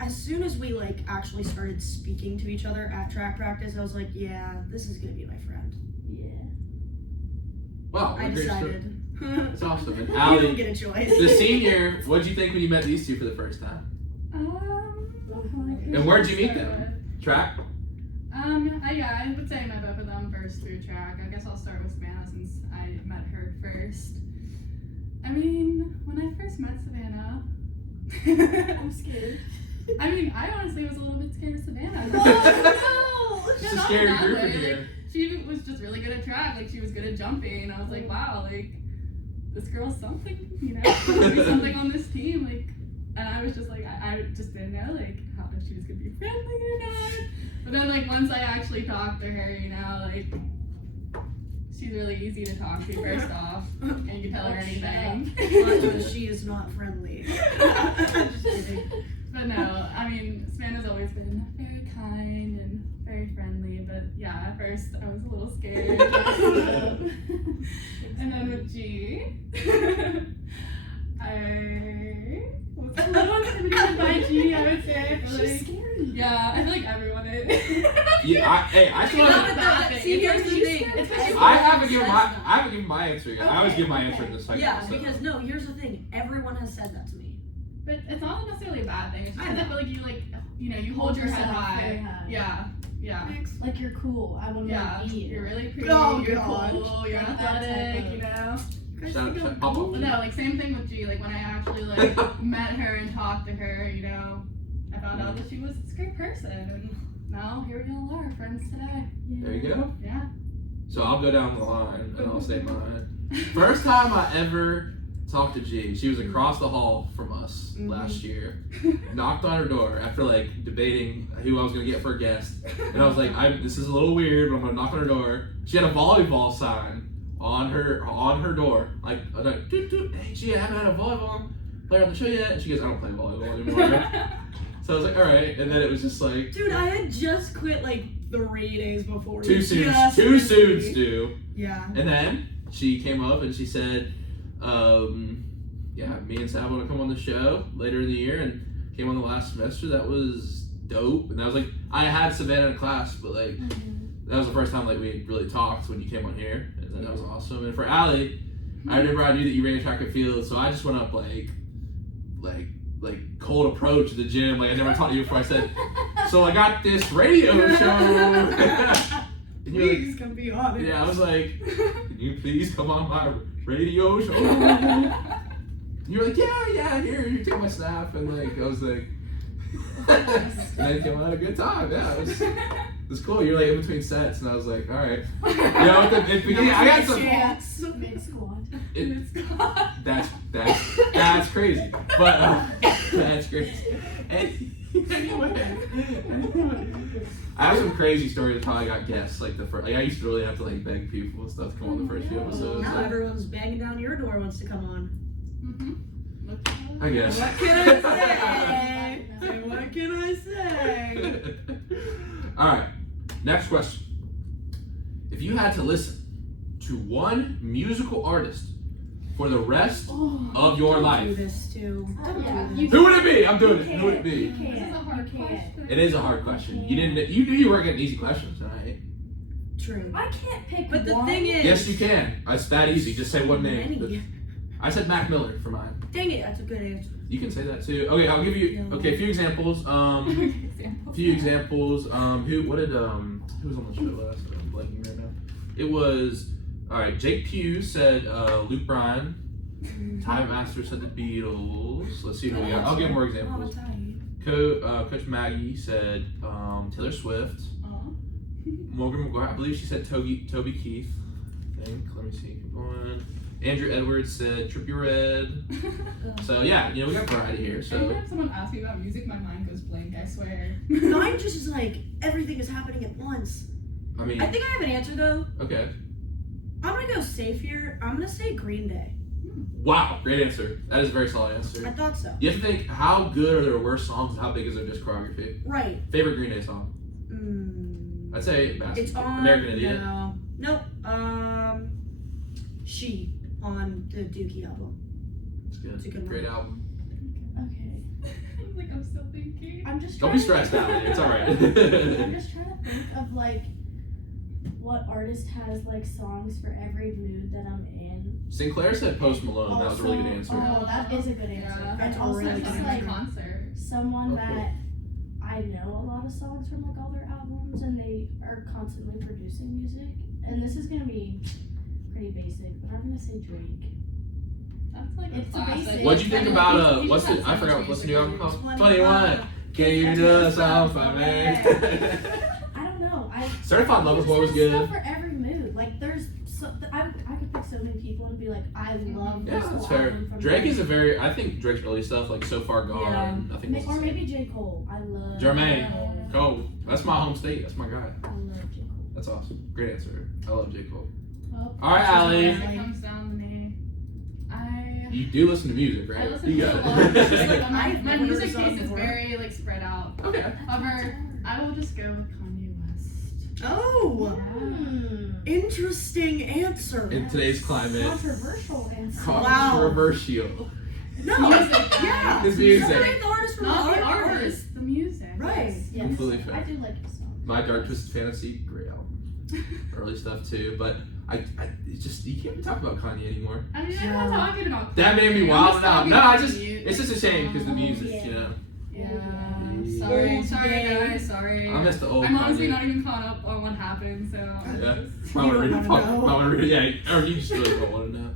as soon as we like actually started speaking to each other at track practice, I was like, yeah, this is gonna be my friend. Yeah. Wow. I what a great story. decided. That's awesome. And You don't Allie, get a choice. the senior, what'd you think when you met these two for the first time? And where'd you meet them? Track? I would say I met both of them first through track. I guess I'll start with Savannah since I met her first. I mean, when I first met Savannah, I'm scared. I mean, I honestly was a little bit scared of Savannah. Oh It's a not scary that group in way. here. She was just really good at track. Like, she was good at jumping. I was like, wow, like, this girl's something, you know? There's something on this team. Like, and I was just like, I just didn't know, like, how if she was going to be friendly or not. But then, like, once I actually talked to her, you know, like, she's really easy to talk to, first off. And you can tell her anything. She is not friendly. I'm just kidding. But no, I mean, Savannah's always been very kind and very friendly, but yeah, at first I was a little scared. And then with G, I was a little intimidated by G, I would say. I feel She's like, scary. yeah, I feel like everyone is. Yeah, I still It's haven't. not a bad thing. See, It's here's like the she's thing. scared. It's because I haven't given my answer yet. I always Okay, give my answer okay. in the second Yeah, episode. because no, here's the thing. Everyone has said that to me. But it's not necessarily a bad thing. It's just I because I know. feel like you, like, you know, you hold your head yourself very high. high. Yeah, yeah. Like you're cool. I want to Yeah, be you. you're really pretty, Oh, you're God. cool, you're Like that type athletic, of- you know? Shout Papa. But no, like, same thing with G. Like, when I actually, like, met her and talked to her, you know, I found out that she was a great person. And now, here we all are, friends today. There you go. Yeah. So I'll go down the line and I'll say mine. First time I ever talked to G, she was across the hall from us last year. Knocked on her door after like debating who I was gonna get for a guest, and I was like, "This is a little weird, but I'm gonna knock on her door." She had a volleyball sign on her door, like, toot, toot, "Hey G, I haven't had a volleyball player on the show yet." And she goes, "I don't play volleyball anymore." So I was like, "All right," and then it was just like, Dude, I had just quit like 3 days before. too soon, Just too missed soon, me. Stu. Yeah. And then she came up and she said, yeah, me and Sav want to come on the show later in the year, and came on the last semester. That was dope. And that was like, I had Savannah in class, but like, that was the first time like we really talked when you came on here, and then that was awesome. And for Allie, I remember I knew that you ran track and field, so I just went up like cold approach to the gym. Like I never talked to you before. I said, so I got this radio show. And you're like, Please come be on it. yeah, I was like, can you please come on my radio show? And you're like, yeah, here, you take my snap. And like, I was like, And then came out a good time. Yeah, it was cool. You're like in between sets, and I was like, all right. You know, at the beginning, I got some. Mid squad. That's crazy. But that's crazy. Anyway, I have some crazy stories of how I got guests. Like the first, like I used to really have to like beg people and stuff to come on the first few episodes. Now Like, everyone's banging down your door wants to come on. I guess. What can I say? What can I say? All right. Next question. If you had to listen to one musical artist for the rest of your Do life, this too. Yeah. who would it be? I'm doing it. Who would it be? You This is a can't. hard You can't. question. It is a hard question. You knew you weren't getting easy questions tonight. True. I can't pick But the one. thing is, Yes, you can. It's that easy. Just say one name. many. I said Mac Miller for mine. Dang it, that's a good answer. You can say that too. Okay, I'll give you. Okay, a few examples. Who was on the show last? I'm blanking right now. It was all right. Jake Pugh said Luke Bryan. Ty Master said the Beatles. Let's see who we got. I'll give more examples. Coach Maggie said Taylor Swift. Morgan McGuire, I believe she said Toby Keith. I think. Let me see. Keep going. Andrew Edwards said Trippie Redd. So yeah, we got variety here. So Anytime someone asks me about music, my mind goes blank, I swear. Mine just is like everything is happening at once. I mean, I think I have an answer though. okay. I'm gonna go safe here. I'm gonna say Green Day. Wow, great answer. That is a very solid I answer. thought so. You have to think how good are their worst songs and how big is their discography. Right. Favorite Green Day song? I'd say It's on American Idiot. No. Nope. She on the Dookie album. It's good. It's a good Great one. album. Okay. I'm still thinking. I'm just. Don't trying be stressed out. It's all right. I'm just trying to think of like what artist has like songs for every mood that I'm in. Sinclair said Post Malone. That was a really good answer. Oh, that is a good answer. Yeah, that's and also really just good like answer. concert. someone Oh, cool. that I know a lot of songs from like all their albums, and they are constantly producing music. And this is gonna be pretty basic, but I'm gonna say Drake. That's like It's a classic. basic. What'd you think And about he what's just the has I so forgot much what's the music new album to do. called? 21. Can you do a song for me? I don't know. Certified Lover Boy was There's good. stuff for every mood. Like there's I could pick so many people and be like, I love Yeah, this that's whole fair. album from Drake them. is I think Drake's early stuff, like So Far Gone, Yeah. I think was Or the same. maybe J. Cole. I love Jermaine. Cole. That's my home state. That's my guy. I love J. Cole. That's awesome. Great answer. I love J. Cole. Well, All right, Allie. When it comes down to me, You do listen to music, right? I listen You to a got lot of it. music. Like, My I've never music heard a song taste is before. very like spread out. Okay. However, I will just go with Kanye West. Oh, interesting answer. In today's climate, Controversial and controversial. No, Music, yeah. His music. Separate the artist from Not the the artist. artist, the music. Right. Yes, Completely fair. I do like his song. My Dark Twisted Fantasy, great album. Early stuff too, but it's just you can't talk about Kanye anymore. I mean, I'm not talking about That made me Kanye. I'm wild just out. talking No, about it's just a shame because the music, Yeah. you know. Yeah. Sorry guys. Sorry. I missed the old I'm honestly Kanye. not even caught up on what happened, so. Yeah. You don't wanna know. Yeah, or you just really don't want to know.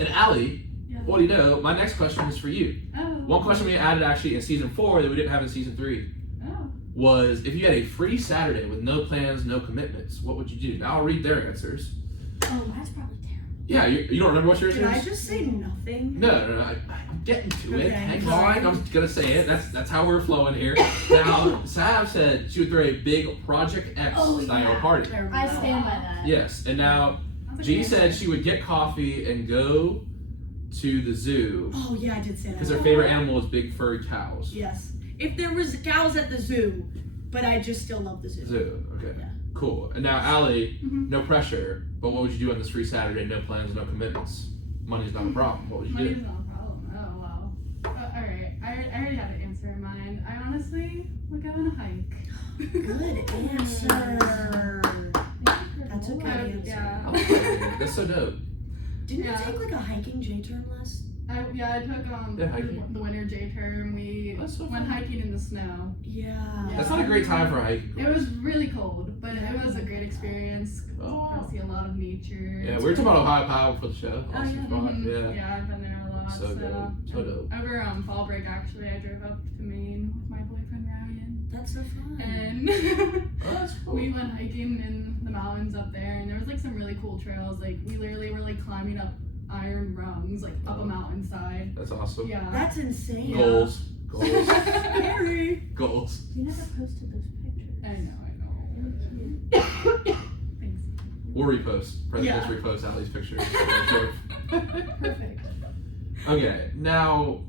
And Allie, Yeah. well, my next question is for you. Oh. One question we added actually in season 4 that we didn't have in season 3 Oh. was if you had a free Saturday with no plans, no commitments, what would you do? Now I'll read their answers. Oh, that's probably terrible. Yeah, you don't remember what yours Did I is? just say nothing? No, I'm getting to it. Okay, Hang sorry. on, I'm gonna say it. That's how we're flowing here. Now, Sav said she would throw a big Project X style party. I stand by that. Yes, and now That's a G good said she would get coffee and go to the zoo Oh yeah, I did say because that. her favorite animal is big furry cows. Yes. If there was cows at the zoo, but I just still love the zoo. Zoo. Okay. Yeah. Cool. And now, Allie, Mhm. no pressure, but what would you do on this free Saturday? No plans, no commitments. Money's not a problem. What would you Money's do? not a problem. Oh, wow. Alright, I already have an answer in mind. I honestly would go on a hike. Good answer. That's a good answer. Yeah. That's so dope. Didn't Yeah. you take like a hiking J term last? I took Yeah, hiking. the winter J term. We That's so went fun. hiking in the snow. Yeah. That's not a great time for a hike. It was really cold, but it was a great experience. Oh. Got to see a lot of nature. Yeah, we were talking about Ohio Power for the show. Oh, Awesome yeah. spot. Mhm. Yeah. Yeah, I've been there a lot. lot. So dope. So dope. Over fall break, actually, I drove up to Maine with my boyfriend Ryan, That's so fun. and Oh, that's cool. we went hiking in the mountains up there, and there was like some really cool trails. Like we literally were like climbing up iron rungs, like up a mountainside. That's awesome. Yeah. That's insane. Goals. Scary. Goals. You never posted those pictures. I know. They were cute. Thanks. We'll repost. President's Yeah. repost Allie's pictures. Perfect. Okay, now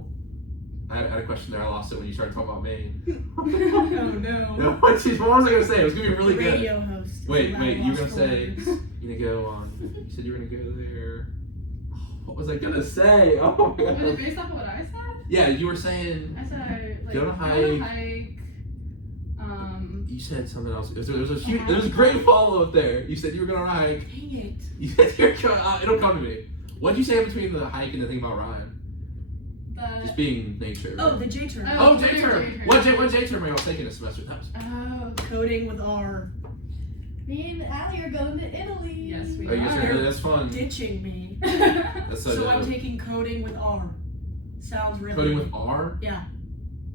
I had a question there. I lost it when you started talking about Maine. Oh no. What was I gonna say? It was gonna be really good. Radio host. Wait, you were Lost gonna for say words. you gonna go on. You said you were gonna go there. What was I gonna say? Oh my Was it god. based off of what I said? Yeah, you were saying. I said I like Go to hike. You said something else. There was a great follow up there. You said you were going on a hike. Dang it. You said you're going. It'll come to me. What did you say in between the hike and the thing about Ryan? Just being nature. Oh, the J term. Oh, J term. What J term are y'all taking this semester? That was Coding with R. Me and Allie are going to Italy. Yes, we Oh, you guys are are. really, that's fun. Ditching me. That's so, So I'm dope. taking coding with R. Sounds riveting. Coding with R? Yeah.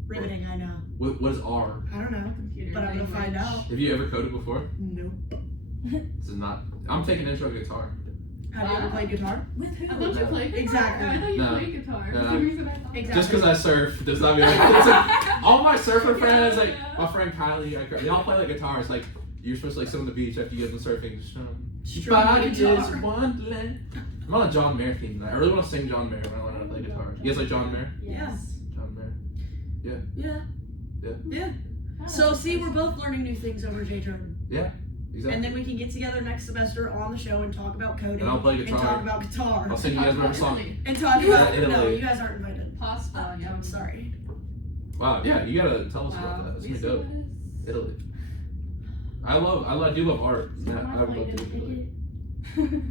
Riveting, I know. What is R? I don't know. Computer But I'm gonna find language. out. Have you ever coded before? Nope. This is not. I'm taking intro guitar. Have you ever played guitar? With who? I thought you played guitar. Exactly. I thought you No. played guitar. No. That's the reason I thought. Exactly. Just because I surf does not mean it's like, all my surfer friends, like my friend Kylie, they all play like guitars. Like you're supposed to like sit on the beach after you get done surfing. Strum Body guitar. is wonderland. I'm on a John Mayer theme tonight. I really want to sing John Mayer when I learn how to play guitar. You guys like John Mayer? Yes. John Mayer. Yeah. So see, we're both learning new things over J term. Exactly. And then we can get together next semester on the show and talk about coding. And I'll play And guitar. talk about guitar. I'll sing you guys whatever song. And talk about Italy. no, you guys aren't invited. Pasta. Yeah. I'm sorry. Wow. Yeah, you gotta tell us about that. That's gonna be dope. Italy. I do love art. Yeah, I would love to do Italy.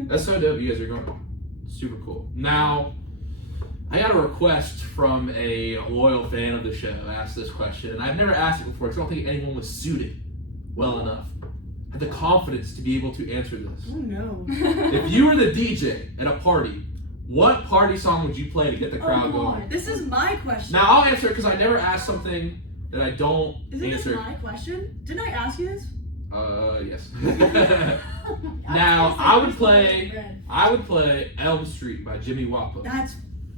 That's so dope. You guys are going. Super cool. Now, I got a request from a loyal fan of the show. Asked this question, and I've never asked it before because I don't think anyone was suited well enough, had the confidence to be able to answer this. Oh no. If you were the DJ at a party, what party song would you play to get the crowd going? This is my question. Now I'll answer it because I never asked something that I don't Isn't this answer. my question? Didn't I ask you this? Yes. Now I would play Elm Street by Jimmy Wapo. That's.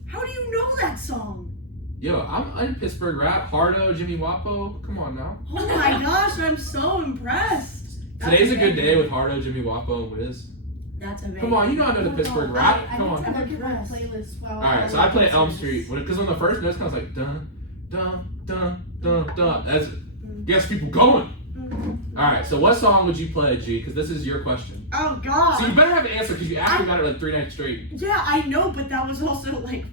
How do you know that song? Yo, I'm Pittsburgh rap. Hardo, Jimmy Wapo. Come on now. Oh my gosh, I'm so impressed. That's Today's a good amazing. day with Hardo, Jimmy Wapo, and Wiz. That's amazing. Come on, you know I know the Pittsburgh rap. I Come need to on. look at my playlist while Alright, so I play Elm Street because on the first note it sounds like dun dun dun dun dun. That's it. Gets people going. Alright, so what song would you play, G? Because this is your question. Oh god. So you better have an answer because you asked me about it like 3 nights straight. Yeah, I know, but that was also like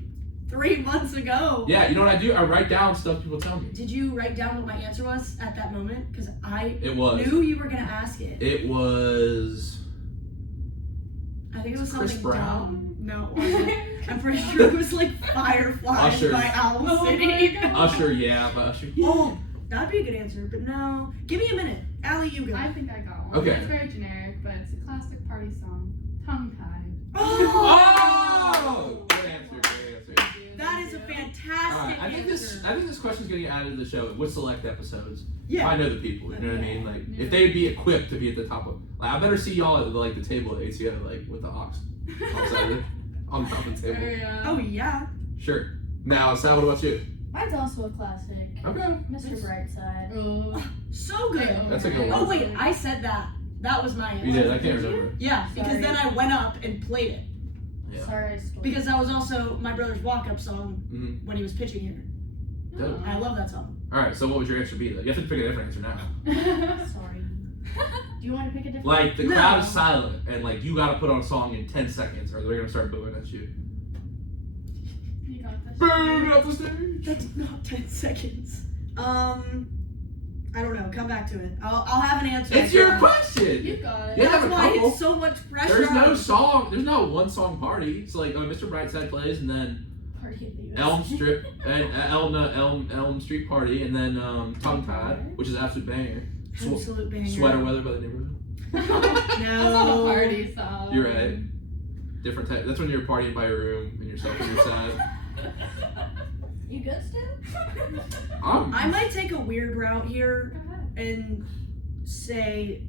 3 months ago. Yeah, you know what I do? I write down stuff people tell me. Did you write down what my answer was at that moment? Because I It was. knew you were gonna ask it. It was. I think it was Chris something Brown? dumb. No, it wasn't. I'm pretty sure it was like Firefly Usher. by Owl Oh my City. God. Usher, yeah, but Usher. Yeah. Oh, that'd be a good answer, but no. Give me a minute. Allie, you go. I think I got one. Okay. It's very generic, but it's a classic party song. Tongue tied. Oh! Good answer, good answer. That is a fantastic Alright, I think this question's getting added to the show with select episodes. Yeah. I know the people, you know what I mean? Like, if they'd be equipped to be at the top of, like, I better see y'all at like the table at ATO, like with the aux on top of the table. Oh yeah. Sure. Now, Sal, what about you? Mine's also a classic. Okay. Mr. Brightside. Oh. So good. That's a good one. Oh wait, I said that. That was my answer. You did. I can't remember. Yeah, because Sorry. then I went up and played it. Yeah. Sorry, I stole Because that was also my brother's walk-up song Mhm. when he was pitching here. Dope. I love that song. All right. So, what would your answer be? Like, you have to pick a different answer now. Sorry. Do you want to pick a different? Like, the No. crowd is silent, and like you got to put on a song in 10 seconds, or they're gonna start booing at you. You got this. Boom! Off the stage. That's not 10 seconds. I don't know. Come back to it. I'll have an answer. It's your question. You got it. Yeah. That's have a why couple. it's so much pressure. There's no on- song. There's no one song party. It's like Mr. Brightside plays, and then Party of the US. Elm Strip and Elm Street Party, and then Tongue Tied, which is absolute banger. Absolute banger. Sweater Weather by the Neighborhood. No. That's not a party song. You're right. Different type. That's when you're partying by your room and yourself on your side. You good, Stu? I might take a weird route here Go ahead. and say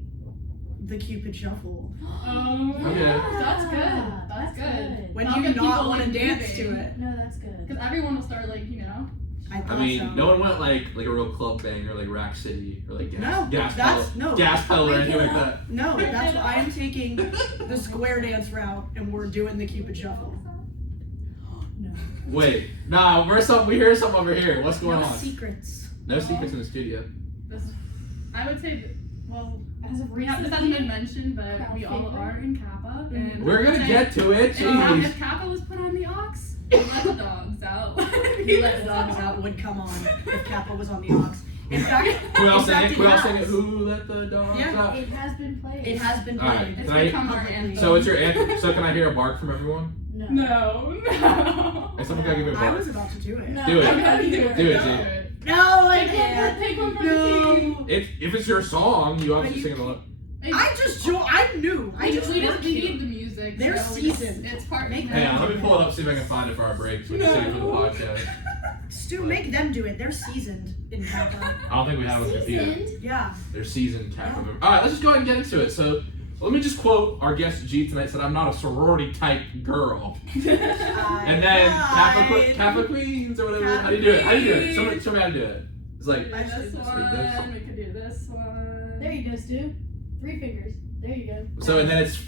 the Cupid Shuffle. Okay. That's good. That's good. When That'll you get not people, want to like, dance to moving. it. No, that's good. Because everyone will start, like, you know. I I mean, so. no one went like a real club banger like Rack City or like No, gas that's pedal, no. gas pedal or Wait, anything like that. No, that's why I'm taking the square dance route and we're doing the Cupid Shuffle. No. Wait, nah, we hear something over here. What's going No on? secrets. No secrets in the studio. I would say, well, As of this hasn't recently, been mentioned, but Crowd we all favorite? are in Kappa. And We're gonna say get to it. Jeez. if Kappa was put on the aux, we let the dogs out. He let the dogs out would come on if Kappa was on the aux. In fact, Who else in sang fact, it? Who else has. sang it? Who let the dogs Yeah. out? it has been played. It has been Alright. played. It's Can I- become our Publicly. anthem. So it's your anthem. So can I hear a bark from everyone? No. No. And someone gotta give me a I bark. was about to do it. No. Do it. I'm gonna do it. Do it, Don't G. do it. No, I Take one can't. for the team. No. If it's your song, you obviously sing it along. I knew. I just we worked need here. the music. They're so seasoned. It's part Make of Hang them on, let me do pull it up, see if I can find it for our break so we can sing it for the podcast. Stu, make them do it. They're seasoned in Kappa. I don't think we have a computer. Seasoned? Yeah. They're seasoned Kappa members. Alright, let's just go ahead and get into it. So let me just quote our guest G tonight said I'm not a sorority type girl. And then Kappa Queens or whatever. How do you do it? How do you do it? Show me how to do it. It's like This Actually, one. We could do this one. There you go, Stu. 3 fingers. There you go. so, and then it's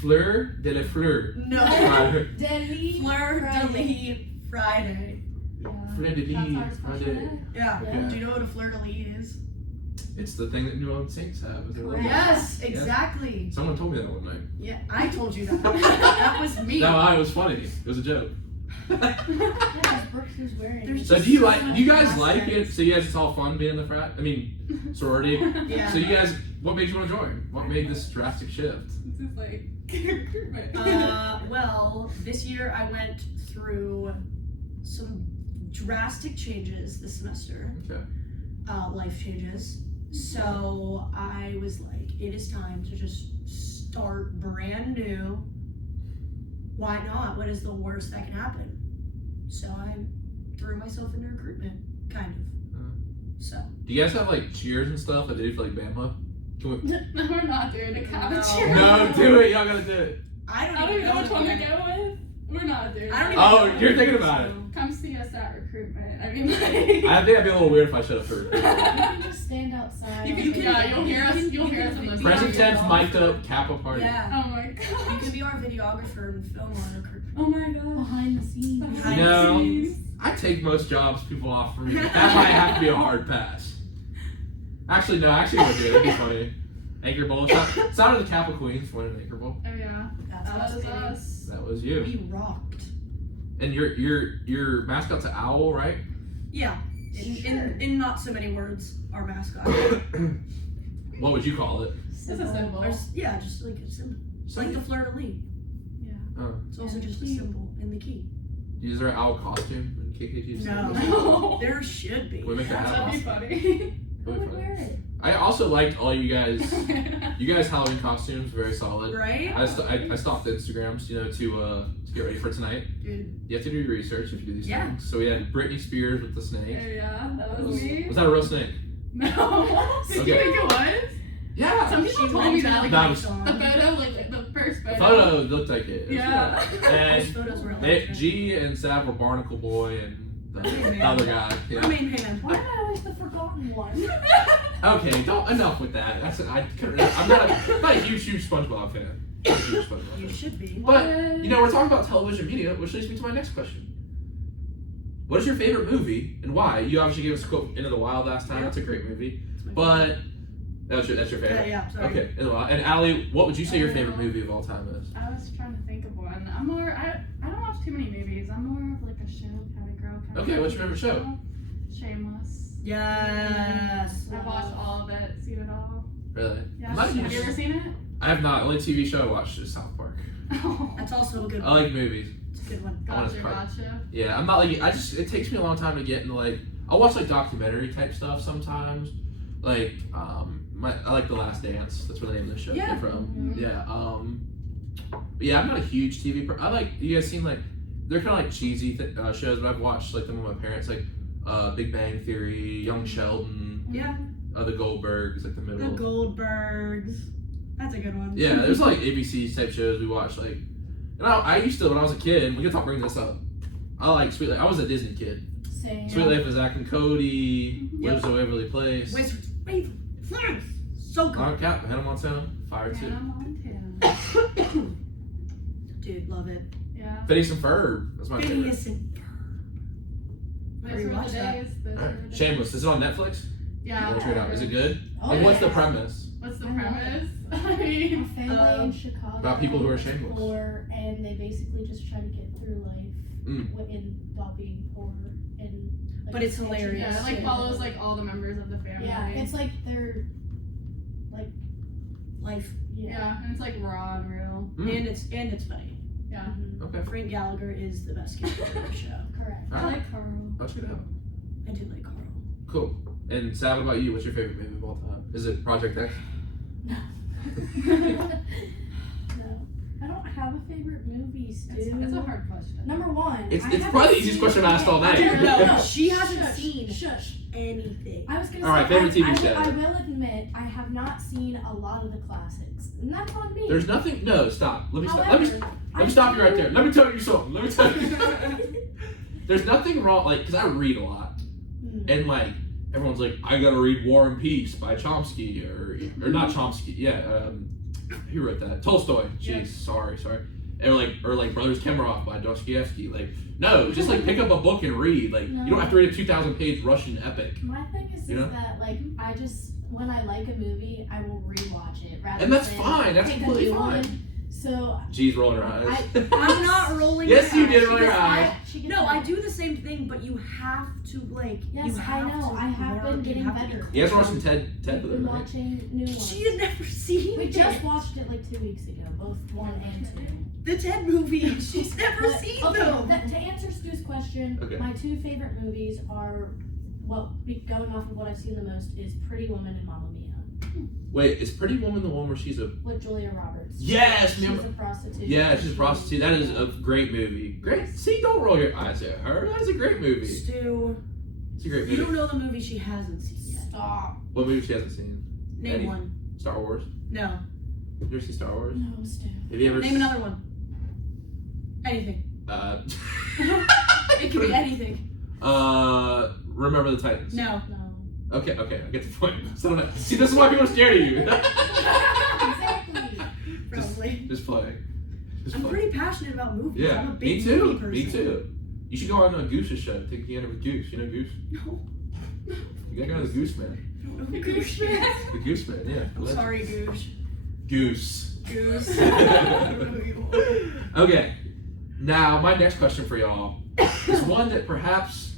fleur de la fleur. No. Deli. Fleur de Friday. lis Friday. Yeah. Fleur de That's our lis special Friday. day. Yeah. Yeah. Do you know what a fleur de lis is? It's the thing that New Orleans Saints have. Is it really? Yes, exactly. Someone told me that one night. Yeah, I told you that. That was me. No, it was funny. It was a joke. Yeah, because Brooks was wearing. There's So just do you so like? much Do you guys plastic. like it? So you guys, it's all fun being in the frat. I mean, sorority. Yeah. So you guys, what made you want to join? What made this drastic shift? This is like recruitment. Well, this year I went through some drastic changes this semester. Okay. Life changes. So I was like, it is time to just start brand new. Why not? What is the worst that can happen? So I threw myself into recruitment, kind of. So. Do you guys have like cheers and stuff that they do for like Bama? Can we? No, we're not doing a cabin No. cheer. No, do it. Y'all gotta do it. I don't I don't even know which one to yet. go with. We're not doing I don't it. even Oh, know. you're thinking about it. Come see us at recruitment. I mean, like. I think I'd be a little weird if I showed up for it. You can just stand outside. You can, yeah, you'll hear us. You'll hear us in the Present tense, Yeah. mic'd up, Kappa party. Yeah. Oh my You god. can be our videographer and film our recruitment. Oh my god. behind the scenes. Behind You know, the scenes. I take most jobs people offer me. That might have to be a hard pass. Actually, no. Actually, I would do it. It'd be funny. Anchor Bowl. Shout out to the Kappa Queens for winning Anchor Bowl. Oh yeah. That's That us, was baby. us. That was you. We rocked. And your mascot's an owl, right? Yeah. In not so many words, our mascot. What would you call it? It's a symbol. Yeah, just like a symbol. It's like the fleur de lis. Yeah. Oh. It's also And the just a key. symbol and the key. Is there an owl costume in KKG? No. No. There should be. We make that That'd be happen. funny. I would wear it. I also liked all you guys. You guys Halloween costumes very solid. Right? I stalked the Instagrams, you know, to get ready for tonight. Dude. You have to do your research if you do these Yeah. things. So we had Britney Spears with the Oh snake. yeah, that was me. Was that a real snake? No. Did you Okay. think it was? Yeah. Some people told me that. Like, That was- the photo, like the first The photo. photo looked like it. Yeah. Those And photos were they, electric. G and Sav were Barnacle Boy and the Man. other guy. Yeah. I mean, man. Why am I always the forgotten one? Okay, don't enough with that. I'm not a huge SpongeBob fan. Not a huge SpongeBob You fan. should be. But you know, we're talking about television media, which leads me to my next question. What is your favorite movie and why? You obviously gave us a quote Into the Wild last time. That's a great movie. It's my But that's your favorite. Yeah, sorry. Okay, Into the Wild. And Allie, what would you say your favorite movie of all time is? I was trying to think of one. I don't watch too many movies. I'm more of like a show kind of girl. Kind Okay, of what's your favorite show? Shameless. Yes. I've watched all of it, seen it all. Really? Yeah. I'm not a Have you huge- ever seen it? I have not. Only TV show I watched is South Park. That's also a good I one. like movies. It's a good one. I wanna Gotcha, try. gotcha. Yeah, I'm not like it takes me a long time to get into like I'll watch like documentary type stuff sometimes. Like I like The Last Dance. That's where the name of the show Yeah. came from. Mhm. Yeah. But yeah, I'm not a huge TV. I like you guys seen like they're kind of like cheesy shows, but I've watched like them with my parents, like Big Bang Theory, Young Sheldon, Yeah. The Goldbergs, like the middle. The Goldbergs. That's a good one. Yeah, there's like ABC type shows we watch. Like, and I used to when I was a kid. We can talk bring this up. I like Sweet Life. I was a Disney kid. Same. Sweet Life of Zack and Cody, Yep. Lives in Waverly Place. Wait, so good. On Cap, Hannah Montana, Fire 2. Hannah Montana. Dude, love it. Yeah. Phineas and Ferb. That's my favorite. Phineas and Those Ferb. were Watch the that. days. Those Alright. were the days. Shameless. Is it on Netflix? Yeah. We'll check it out. Is it good? Oh, And what's the yeah. premise? What's the I love premise? I A mean, family in Chicago. About people who are shameless. Poor, and they basically just try to get through life while being poor. And, like, But it's hilarious. yeah, it like follows like all the members of the family. Yeah, it's like they're like Life. Yeah, and it's like raw and real. And it's funny. Yeah. Okay. Frank Gallagher is the best character in the show. Correct. I like Carl. I'll check it out. I do like Carl. Cool. And Sav, what about you? What's your favorite movie of all time? Is it Project X? No. No. I don't have a favorite movie, Stu. It's a hard question. Number one. It's I probably haven't the easiest seen- question I've asked all night. Dude, No, no, she hasn't Shush, seen Shush. anything. I was gonna All right, say, favorite TV I show. will admit, I have not seen a lot of the classics, and that's on me. There's nothing. No, stop. Let me stop. However, Let me stop you right there. Let me tell you something. Let me tell you. There's nothing wrong, like, because I read a lot, and like everyone's like, I gotta read War and Peace by Chomsky or not Chomsky. Yeah, who wrote that? Tolstoy. Jeez, Yeah. sorry. Or like Brothers Kamarov by Dostoevsky. Like, no, just like pick up a book and read. Like, you don't have to read a 2,000-page Russian epic. My thing is, You know? is that like I just when I like a movie, I will rewatch it rather And that's than fine. That's pick a completely new fine. one. So Jeez, rolling her eyes. I'm not rolling. Yes, my you eyes. did roll your eyes. No, I do the same thing, but you have to like. Yes, you I have know. to I have work, been you getting have to be better. You guys cool. watched some Ted We've with been it, right? watching new ones. She had never seen We it. just watched it like 2 weeks ago, both 1 and 2. The Ted movie. She's never But, seen okay, them. to answer Stu's question, Okay. my 2 favorite movies are, going off of what I've seen the most, is Pretty Woman and Mamma Mia Wait, is Pretty Woman the one where she's a... with Julia Roberts. Yes! She's man. a prostitute. Yeah, she's a prostitute. That is a great movie. Great. See, don't roll your eyes at her. That's a great movie. Stu, It's a great you movie. don't know the movie she hasn't seen yet. Stop. What movie she hasn't seen? Name Any? one. Star Wars. No. You ever seen Star Wars? No, Stu. Have you ever... Name another one. Anything. It could be anything. Remember the Titans. No. No. Okay, I get the point. So don't, see, this is why people are scared of you. Exactly. Probably. Just play. Just I'm play. pretty passionate about movies. I'm Yeah, a me big too. movie person. Me too. You should go on a Goose's show. Take Gianna with Goose. You know Goose? No. You gotta go to the Goose Man. I don't know who Goose is. The Goose Man, yeah. I'm sorry, Goosh. Goose. Goose. I don't know who you are. Okay. Now, my next question for y'all is one that perhaps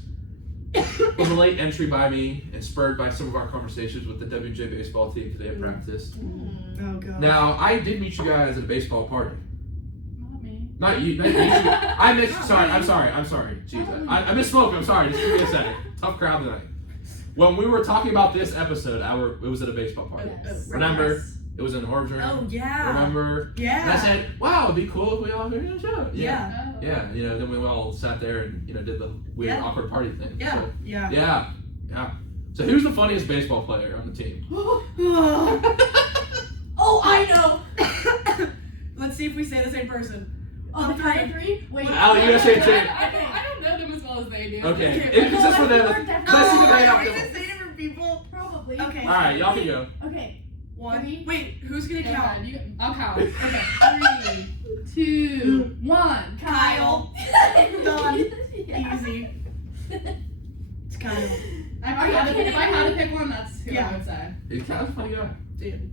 was a late entry by me and spurred by some of our conversations with the Dubjay baseball team today at practice. Oh, God. Now, I did meet you guys at a baseball party. Not me. Not you. I missed. Sorry. I'm sorry. Jeez, I misspoke. I'm sorry. Just give me a second. Tough crowd tonight. When we were talking about this episode, it was at a baseball party. Yes. Remember? It was in the Orbs room. Oh, yeah. Remember? Yeah. And I said, "Wow, it'd be cool if we all did a show." Yeah. Oh. Yeah. You know, then we all sat there and did the weird, Yeah. awkward party thing. Yeah. So, Yeah. yeah. So who's the funniest baseball player on the team? Oh, I know. Let's see if we say the same person. On the count of 3? Wait. Allie, you gotta say it, Jake. I don't know them as well as they do. Okay. Okay. It's just for them. We're Let's definitely- see the Oh, night are out we there. gonna say different people? Probably. Okay. All right, y'all can go. Okay. 1. 3. Wait, who's gonna count? I'll count. Okay. 3, 2, 1. Kyle. Done. Yeah. Easy. It's Kyle. If I had to pick one, that's who Yeah. I would say. It's kind of a funny guy. Dude.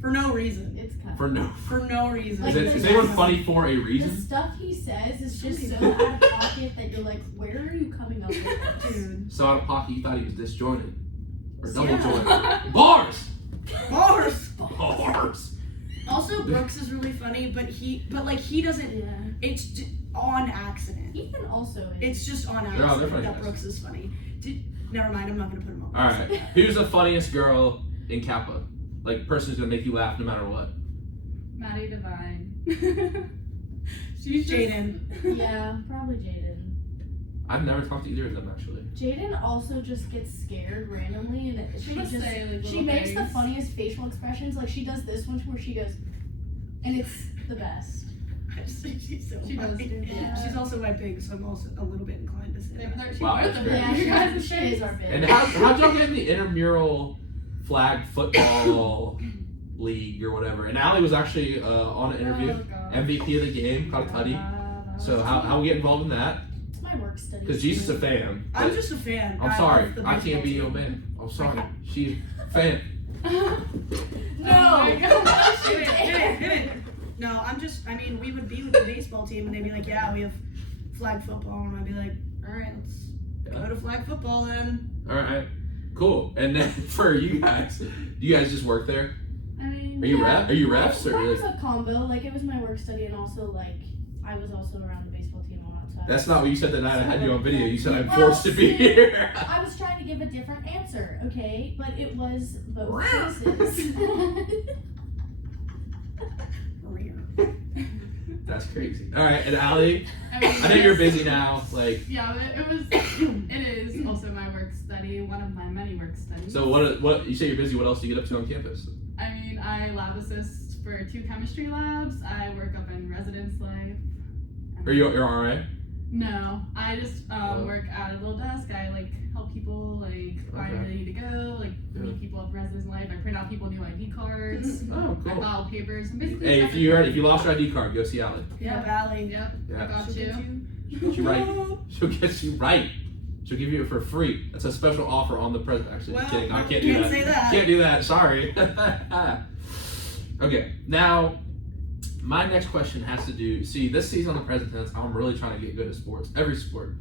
For no reason. It's kind For no. For no reason. Like, Is anyone funny for a The reason? stuff he says is just so Some people. out of pocket that you're like, where are you coming up with this? Dude. So out of pocket, you thought he was disjointed or double Yeah. jointed. Bars. Bars. Bars. Also, Brooks is really funny, but he doesn't. Yeah. It's on accident. Ethan also is. It's just on they're accident funny that guys. Brooks is funny. Never mind. I'm not gonna put him on. All right. Who's the funniest girl in Kappa? Like person who's gonna make you laugh no matter what. Maddie Devine. She's Jaden. Yeah, probably Jaden. I've never talked to either of them actually. Jaden also just gets scared randomly, and she She'll just say, like, she little makes the things. funniest facial expressions. Like she does this one where she goes, and it's the best. She's so She does funny. do that. She's also my pig, so I'm also a little bit inclined to say that. Wow, that's great. Yeah, You guys she is our big. And how'd y'all get in the intramural flag football league or whatever? And Allie was actually on an interview, MVP of the game, caught a tutty. So how we get involved in that? It's my work study. Because Jesus is a fan. I'm but just a fan. I'm I sorry, love the I can't baseball be your team. man. I'm sorry. She's a fan. Oh No. Hit it. No, I mean, we would be with the baseball team and they'd be like, yeah, we have flag football. And I'd be like, all right, let's go to flag football then. All right, cool. And then for you guys, do you guys just work there? I mean, Are you Are you refs or Mine was like, a combo. Like it was my work study, and also like I was also around the baseball team a lot. So that's not what you said that night I had you on video. You said I'm Well, forced to be see, here. I was trying to give a different answer, okay? But it was both cases. That's crazy. All right, and Allie, I mean, I know you're busy now. Like, Yeah, but it is also my work study, one of my many work studies. so what? You say you're busy. What else do you get up to on campus? I mean, I lab assist for 2 chemistry labs. I work up in residence life. Are you're RA? No, I just work at a little desk. I like help people like find where they need to go, like meet people up in residence life. I print out people new ID cards. Oh, I cool. file papers. I'm basically Hey, if you lost your ID card, go see Allie. Yeah, Valley. Yep. Yeah. I got She'll you. get She'll get you right. She'll get you right. She'll give you it for free. That's a special offer on the present. Actually, Well, just kidding. I no, can't do can't that. say that. Can't do that. Sorry. Okay, now my next question has to do. See, this season on the present tense, I'm really trying to get good at sports. Every sport.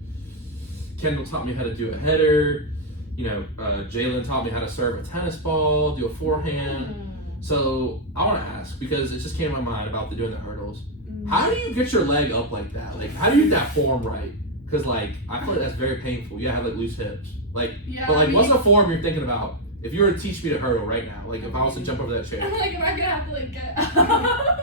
Kendall taught me how to do a header. You know, Jalen taught me how to serve a tennis ball, do a forehand. So I want to ask, because it just came to my mind about doing the hurdles. How do you get your leg up like that? Like, how do you get that form right? Because like, I feel like that's very painful. You gotta have like loose hips. Like, Yeah, but like, I mean, what's the form you're thinking about? If you were to teach me to hurdle right now, like if I was to jump over that chair. I'm like, am I gonna have to like get?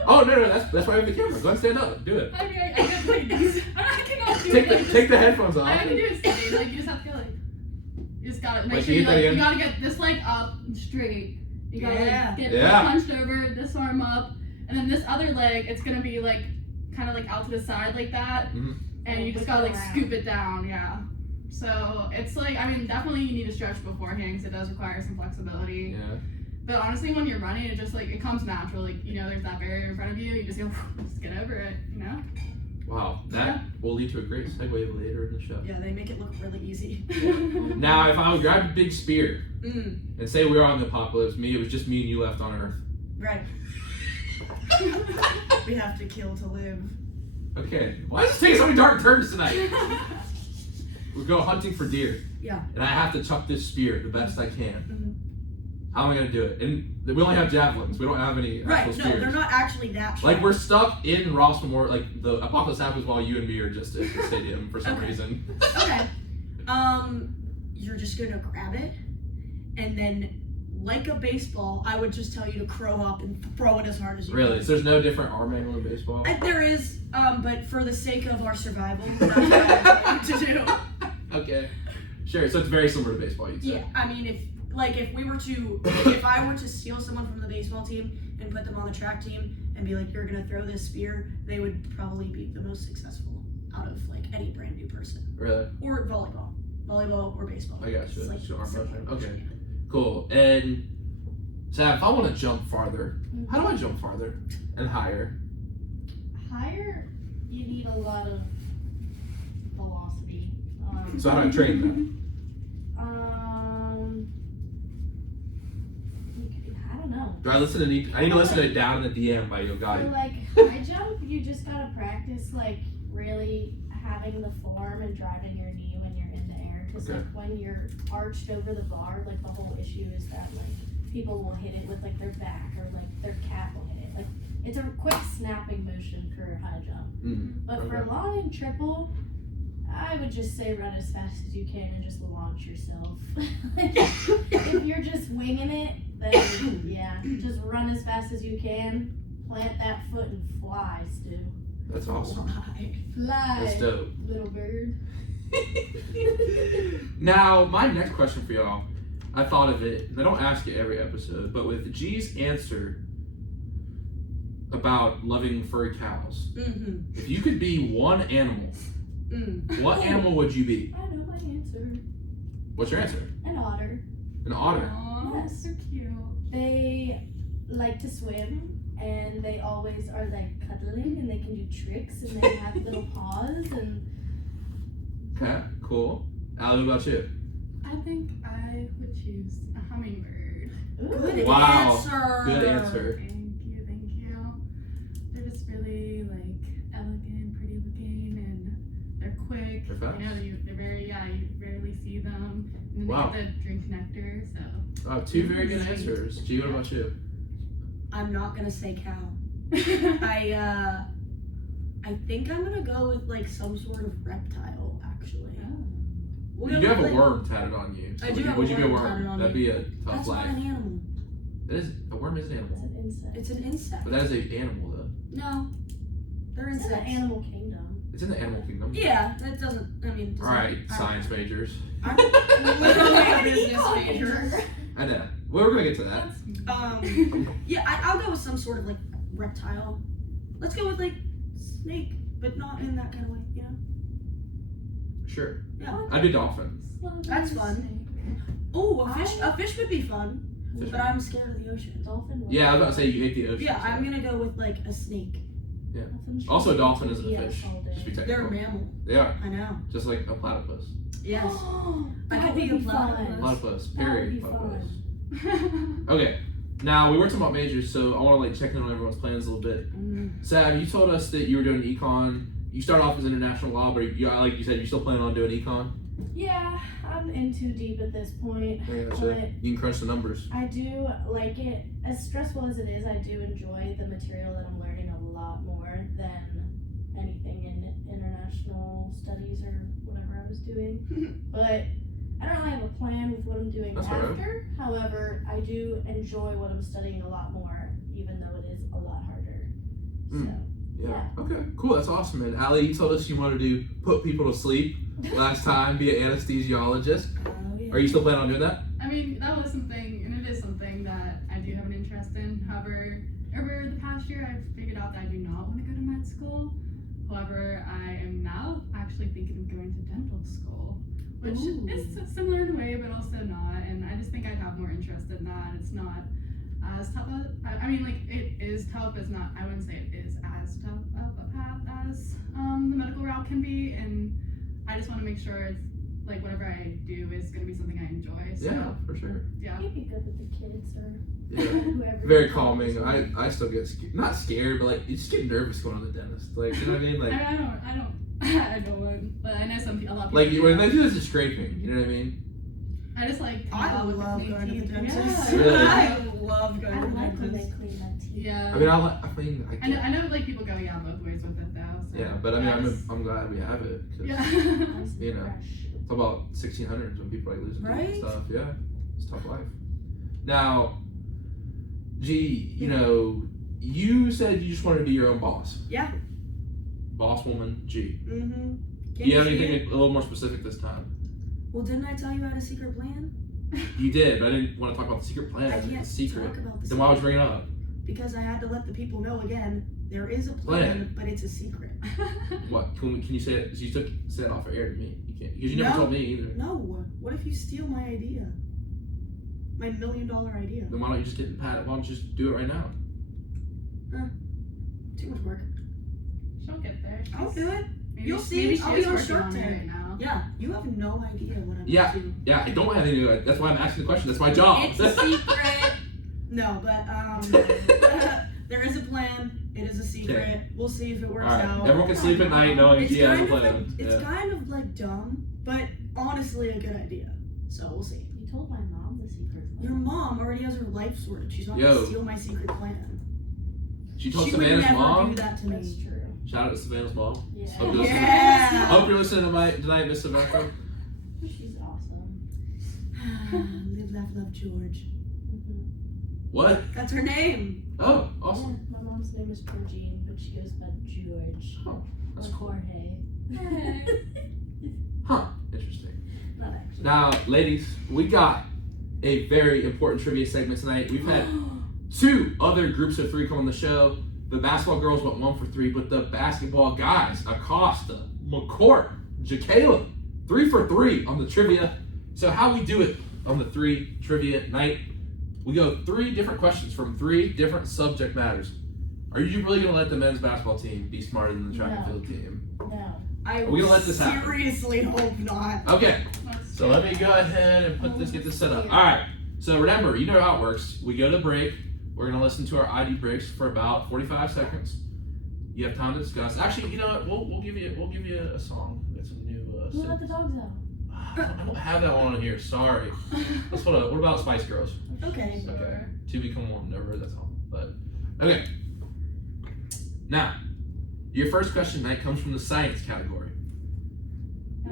Oh no, that's why I have the camera. Go ahead and stand up. Do it. I mean, I can like this. I cannot do Take it. the take the headphones off. I can do it steady. Like you just have to go like. You just gotta make Like, sure you you hit that you again? gotta get this leg up straight. You gotta Yeah. like get Yeah. punched over, this arm up, and then this other leg, it's gonna be like kind of like out to the side like that, Mhm. and you just gotta like scoop it down. Yeah. So it's like, I mean, definitely you need to stretch beforehand because it does require some flexibility. Yeah. But honestly, when you're running, it just like it comes natural. Like you know, there's that barrier in front of you. You just go, just get over it. You know. Wow. That will lead to a great segue later in the show. Yeah, they make it look really easy. Now, if I would grab a big spear Mm, and say we were on the apocalypse, it was just me and you left on Earth. right. We have to kill to live. Okay. Why is this taking so many dark turns tonight? We go hunting for deer. Yeah. And I have to chuck this spear the best I can. Mhm. How am I gonna do it? And we only have javelins. We don't have any Right, actual no, spears. they're not actually that strong. Like we're stuck in Ross Memorial. Like the apocalypse happens while you and me are just at the stadium for some Okay. reason. Okay. You're just gonna grab it, and then, like a baseball, I would just tell you to crow up and throw it as hard as you Really? can. So there's no different arm angle in baseball? There is, but for the sake of our survival, that's what I want you to do. Okay. Sure. So it's very similar to baseball, you'd say. Yeah, I mean, if I were to steal someone from the baseball team and put them on the track team and be like, you're gonna throw this spear, they would probably be the most successful out of like any brand new person. Really? Or volleyball or baseball. I got It's you. like So arm similar. motion. Okay. Cool. And Sav, if I want to jump farther, how do I jump farther and higher? Higher, you need a lot of velocity. So how do I train that? I don't know. Do I listen to I need to listen to Down in the DM by Yo For Gotti. like high jump, you just gotta practice like really having the form and driving your knee when you're in the air. Because Okay. like when you're arched over the bar, like the whole issue is that like people will hit it with like their back or like their calf will hit it. Like it's a quick snapping motion for high jump. But for Okay. long and triple, I would just say run as fast as you can and just launch yourself. If you're just winging it, then yeah, just run as fast as you can, plant that foot and fly, Stu. That's awesome. Fly, That's dope. little bird. Now, my next question for y'all, I thought of it, and I don't ask it every episode, but with G's answer about loving furry cows, if you could be one animal, what animal would you be? I know my answer. What's your answer? An otter. An otter. Aw, Yes. so cute. They like to swim, and they always are like cuddling, and they can do tricks, and they have little paws, and Okay, cool. Allie, what about you? I think I would choose a hummingbird. Good Wow. answer. Good answer. Thank you, thank you. They're just really like elegant, pretty looking, and they're quick. They're fast. You know, they're very you rarely see them. And then Wow. they get to drink nectar, so. Two very good answers. G, what about you? I'm not gonna say cow. I think I'm gonna go with like some sort of reptile, actually. We'll You go do have with, a like- worm tatted on you. I do have would a you be a worm tatted worm? on That'd me. be a tough That's not life. an animal. A worm is an it's animal. an insect. It's an insect. But that is an animal, though. No, they're It's in the insects. animal kingdom. It's in the animal kingdom. Yeah, that doesn't. I mean. doesn't- Alright, I- science majors. I'm Literally a a business Econ major. I know. Well, we're gonna get to that. Yeah, I'll go with some sort of like reptile. Let's go with like snake, but not in that kind of way. You know. Sure. Yeah. I'd be dolphin. That's fun. Oh, a fish would be fun, Fish. but I'm scared of the ocean. Dolphin. Yeah, I was about to say you hate the ocean. Yeah, so. I'm gonna go with like a snake. Also, a dolphin isn't a fish. Just be They're a technical. mammal. They are. I know. Just like a platypus. Yes. I That could would be a be platypus. fun. Platypus. That would Period. be Platypus. fun. Okay. Now, we were talking about majors, so I want to like check in on everyone's plans a little bit. Sav, you told us that you were doing econ. You started off as international law, but you, like you said, you're still planning on doing econ. Yeah, I'm in too deep at this point. Yeah, that's But it. You can crunch the numbers. I do like it. As stressful as it is, I do enjoy the material that I'm learning a lot more than anything in international studies or whatever I was doing. But I don't really have a plan with what I'm doing That's all right. after. However, I do enjoy what I'm studying a lot more, even though it is a lot harder. So, Yeah. Okay. Cool. That's awesome, man. Allie, you told us you wanted to put people to sleep last time, be an anesthesiologist. Oh, yeah. Are you still planning on doing that? I mean, that was something, and it is something that I do have an interest in. However, over the past year, I've figured out that I do not want to go to med school. However, I am now actually thinking of going to dental school, which Ooh. is similar in a way, but also not. And I just think I'd have more interest in that. It's not as tough. I mean, like, it is tough. It's not. I wouldn't say it is as tough of a path as the medical route can be. And I just want to make sure it's like whatever I do is going to be something I enjoy. So, Yeah, for sure. yeah. you'd be good with the kids or Yeah. whoever. Very calming. I still get not scared, but like you just get nervous going to the dentist. Like you know what I mean? Like I don't want, but I know a lot of like people when do. they do this, it's scraping. You know what I mean? I just like I with love clean going to the teeth. dentist. Yeah. Really? I love going I to the like when they dentist. clean my teeth. Yeah. I mean, I get, I know like people go both ways with it though. So yeah, but I mean, that's- I'm glad we have it. 'Cause yeah. Nice and You know. fresh. Talk about 1600s when people are losing teeth and Right? stuff. Yeah, it's a tough life. Now, G, you know, you said you just wanted to be your own boss. Yeah. Boss woman, G. Mm-hmm. Do you have anything a little more specific this time? Well, didn't I tell you I had a secret plan? You did, but I didn't want to talk about the secret plan. I It's can't a secret. talk about the Then why would you bring it up? Because I had to let the people know again. There is a plan, but it's a secret. What? Can you say it? You said it off air to me. You can't because you never No. told me either. No. What if you steal my idea? My $1 million idea. Then why don't you just get Pat? Why don't you just do it right now? Too much work. She'll get there. I'll do it. Maybe, You'll see. Maybe she I'll is be on working Shark on it Tank. right now. Yeah. You have no idea what I'm Yeah. up to. Yeah, I don't have any new. That's why I'm asking the question. That's my job. It's a secret. No, but there is a plan. It is a secret. Okay. We'll see if it works Alright, out. everyone can sleep at night knowing It's G has a kind of plan. like, it's Yeah. kind of like dumb, but honestly a good idea. So we'll see. You told my mom the secret Your plan. mom already has her life sorted. She's not Yo. gonna steal my secret plan. She told She would Savannah's never mom. do that to That's me. true. Shout out to Savannah's mom. Yeah. Hope you're listening. I Yeah. hope you're listening tonight, Miss Sevacko. She's awesome. Live, laugh, love, George. Mm-hmm. What? That's her name. Oh, awesome. Yeah, my mom's name name is Georgine, but she goes by George. Oh, that's Like cool. Jorge. Huh, interesting. Not actually. Now, ladies, we got a very important trivia segment tonight. We've had 2 other groups of 3 come on the show. The basketball girls went 1 for 3, but the basketball guys, Acosta, McCourt, Jacayla, 3 for 3 on the trivia. So how we do it on the 3 trivia night, we go 3 different questions from 3 different subject matters. Are you really going to let the men's basketball team be smarter than the track and field team? No. I We're gonna let this happen. seriously hope not. Okay, Let's so let me go ahead and get this set up. All right, so remember, you know how it works. We go to break. We're going to listen to our ID breaks for about 45 seconds. You have time to discuss. Actually, you know what? We'll give you a song. We got some new. Who let the dogs out? I don't have that one on here. Sorry. Let's put what about Spice Girls? Okay. Okay. To Become One. Never heard that song, but okay. Now, your first question tonight comes from the science category.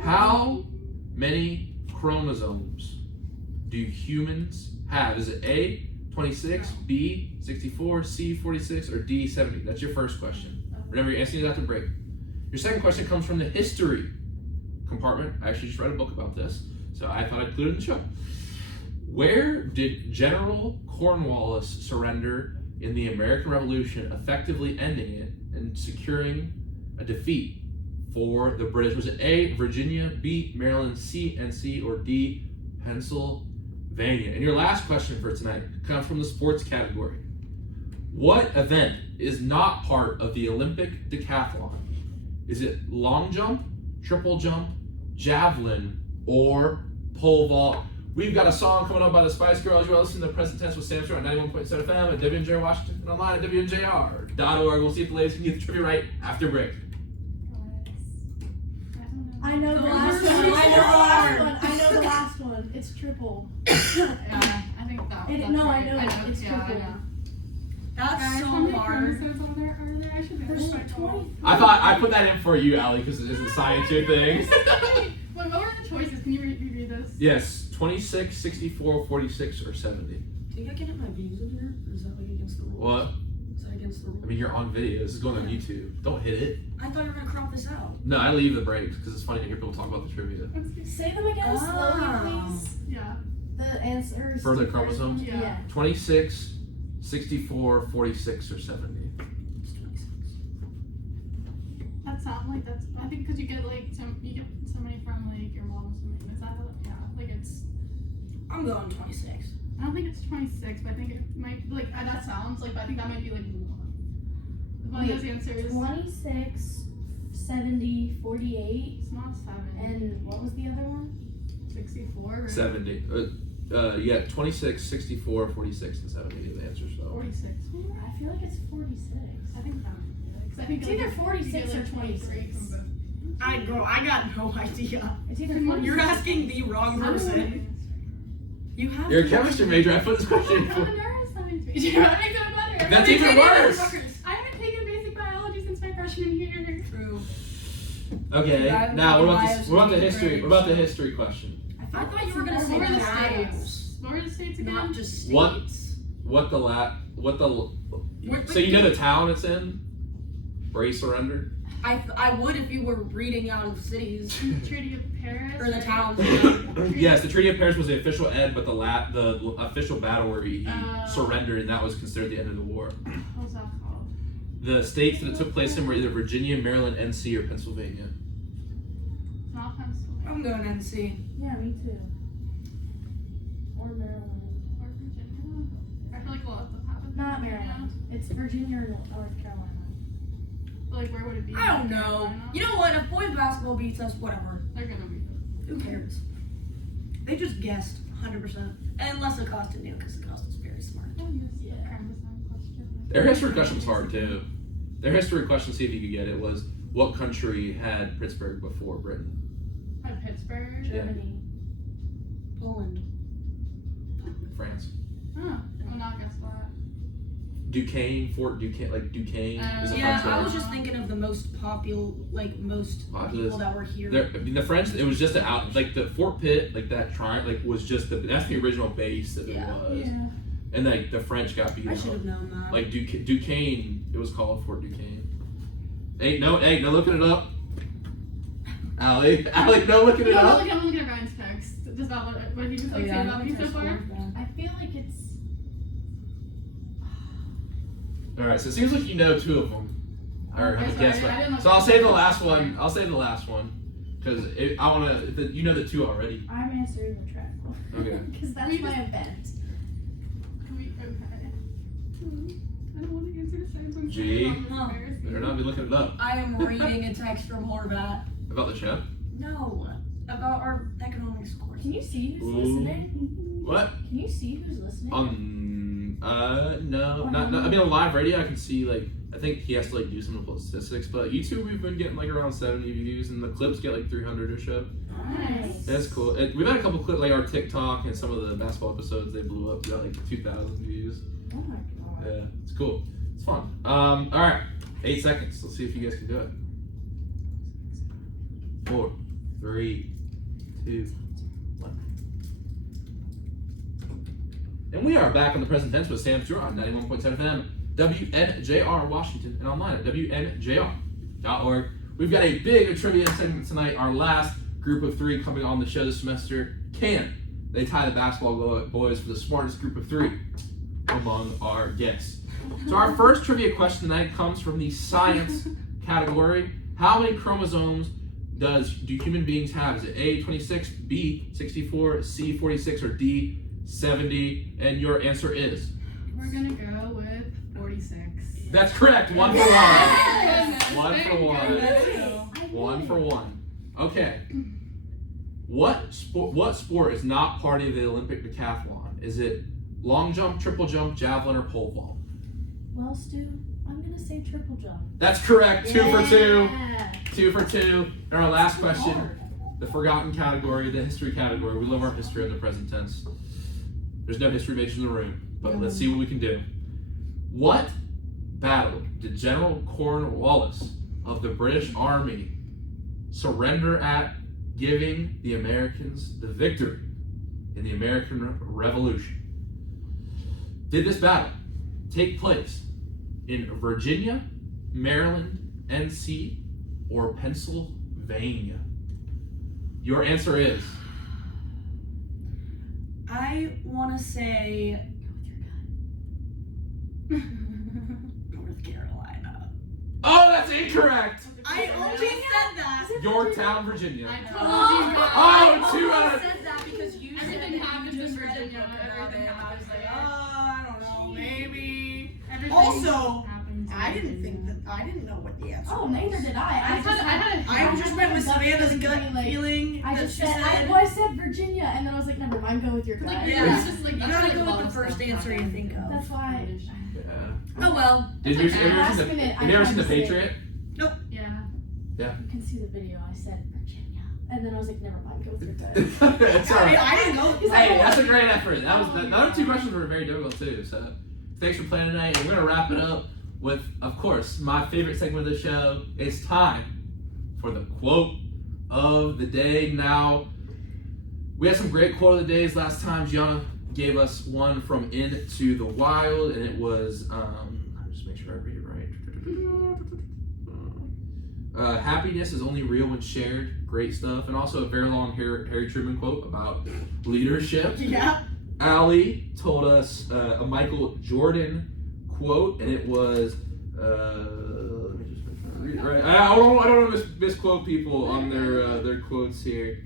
How many chromosomes do humans have? Is it A, 26, B, 64, C, 46, or D, 70? That's your first question. Remember, you're answering it after break. Your second question comes from the history compartment. I actually just read a book about this, so I thought I'd include it in the show. Where did General Cornwallis surrender in the American Revolution, effectively ending it and securing a defeat for the British? Was it A, Virginia, B, Maryland, C, NC, or D, Pennsylvania? And your last question for tonight comes from the sports category. What event is not part of the Olympic decathlon? Is it long jump, triple jump, javelin, or pole vault? We've got a song coming up by the Spice Girls. You are listening to Present Tense with Sam Stewart on 91.7 FM at WNJR Washington and online at WNJR.org. We'll see if the ladies can get the trivia right after break. I know the last one. I know the last one. It's triple. Yeah, I think that. I know it. It's yeah, triple. I know. That's Guys, so how many hard. chromosomes are there? I should be There's able to 20. I thought I put that in for you, Allie, because it is a science your thing. Wait, what were the choices? Can you reread this? Yes, 26, 64, 46, or 70. Do you think I can have my views in here? Or is that like against the rules? What? Is that against the rules? I mean, you're on video. This is going on YouTube. Don't hit it. I thought you were gonna crop this out. No, I leave the breaks because it's funny to hear people talk about the trivia. Say them again slowly, please. Yeah. The answers. For the to chromosomes? first one? Yeah. 26, 64, 46, or 70. It's 26. That sounds like that's. I think because you get somebody from like your mom or something. Is that how? Yeah. Like it's. I'm going 26. I don't think it's 26, but I think it might like that sounds like. But I think that might be like one of those answers. 26, 70, 48, It's not 7. and what was the other one? 64. Right? 70. Yeah, 26, 64, 46, and 70 are the answers, though. 46. I feel like it's 46. I think that might be it. 'Cause I think It's like, either 46 you get, or like, 26. from both. I got no idea. It's either You're 46. You're asking the wrong person. You have You're a to- chemistry major. I put this question in I'm for. a nurse. That makes me better. That's even worse. I haven't taken basic biology since my freshman year. True. Okay, I now would what take about the bios history? grades. What about the history question? I thought you were gonna What say were the battles, states? What were the states again? not just states. What? So you know the town it's in, where he surrendered. I would if you were reading out of cities Treaty of Paris. or the towns. Yes, the Treaty of Paris was the official end, but the official battle where he surrendered, and that was considered the end of the war. What was that called? The states that it took place in were either Virginia, Maryland, NC, or Pennsylvania. It's not Pennsylvania. I'm going NC. Yeah, me too. Or Maryland. Or Virginia. I feel like a lot of stuff happened. Not Maryland. It's Virginia or North Carolina. Like where would it be? I don't North know. Carolina? You know what? If boys basketball beats us, whatever. They're gonna be. Who cares? They just guessed 100%. Unless Acosta knew, because Acosta's very smart. Yeah. Their history question was hard too. Their history question, see if you could get it, was what country had Pittsburgh before Britain? At Pittsburgh. Germany. Poland. France. Huh. I would not guess that. Duquesne, Fort Duquesne, like Duquesne is a Yeah, French I word. was just thinking of the most most Populous. people that were here. I mean, the French, it was just an out, like the Fort Pitt, like that triangle, like was just that's the original base that Yeah. it was. Yeah. And like the French got beat I up. should have known that. Like Duquesne it was called Fort Duquesne. Hey, no looking it up. Allie, no looking it up. I'm looking at Ryan's text. Just about what he was saying about me so far. I feel like it's. Alright, so it seems like you know two of them. Or have a sorry, guess. I didn't know So I'll say the last sorry. one. I'll say the last one. Because I want to. You know the two already. I'm answering the track one. Okay. Because that's We my just- event. I don't want to answer the same thing. G. No. Better not be looking it up. I am reading a text from Horvat. About the show? No, about our economics course. Can you see who's Ooh. listening? What? Can you see who's listening? No. Not, I mean, on live radio, I can see, like, I think he has to, like, do some of the statistics. But YouTube, we've been getting, like, around 70 views. And the clips get, like, 300 or so. Nice. That's cool. We've had a couple clips, like our TikTok and some of the basketball episodes, they blew up. We got, like, 2,000 views. Oh my god. Yeah, it's cool. It's fun. All right. 8 seconds. Let's see if you guys can do it. 4, 3, 2, 1. And we are back on the present tense with Sam Stewart on 91.7 FM, WNJR Washington, and online at WNJR.org. We've got a big trivia segment tonight. Our last group of 3 coming on the show this semester. Can they tie the basketball boys for the smartest group of 3 among our guests? So our first trivia question tonight comes from the science category. How many chromosomes do human beings have? Is it A, 26, B, 64, C, 46, or D, 70? And your answer is? We're gonna go with 46. That's correct. 1 for 1. Yes! 1 for 1. 1 for 1. Okay. What sport is not part of the Olympic decathlon? Is it long jump, triple jump, javelin, or pole vault? Well, Stu, I'm gonna say triple jump. That's correct. 2 for 2. Yeah. 2 for 2. And our last question, Hard. the forgotten category, the history category. We love our history in the present tense. There's no history majors in the room, but let's see what we can do. What battle did General Cornwallis of the British Army surrender at, giving the Americans the victory in the American Revolution? Did this battle take place in Virginia, Maryland, NC, or Pennsylvania? Your answer is? I want to say North Carolina. Oh, that's incorrect! I only said that. Yorktown, Virginia. I told you guys. Oh, 2 out I of... said that because you Everything said that happens you just in read a Virginia. book about Everything it. I was happens like, there. I don't know, maybe. Everything Also, happens I in didn't Virginia. think that. I didn't know what the answer Oh, was. neither did I. I just went with Savannah's gut feeling. I that just she said, I said Virginia, and then I was like, never mind, go with your gut. Like, Yeah. it's just like You that's gotta like go a with lot the of first stuff answer you happens think in of. That's why. British. Oh well. Did you ever Last see minute, have you ever I seen The tried to say- Patriot? Yeah. You can see the video. I said Virginia, and then I was like, never mind, go with your gut. It's all right. I didn't know. Hey, that's a great effort. The other 2 questions were very difficult too. So, thanks for playing tonight. And we're gonna wrap it up with, of course, my favorite segment of the show. It's time for the quote of the day. Now, we had some great quote of the days last time. Gianna gave us one from Into the Wild, and it was I'll just make sure I read it right. Happiness is only real when shared. Great stuff. And also a very long Harry Truman quote about leadership. Yeah. Allie told us a Michael Jordan quote, and it was let me just make sure I read it right. I don't want to misquote people on their quotes here.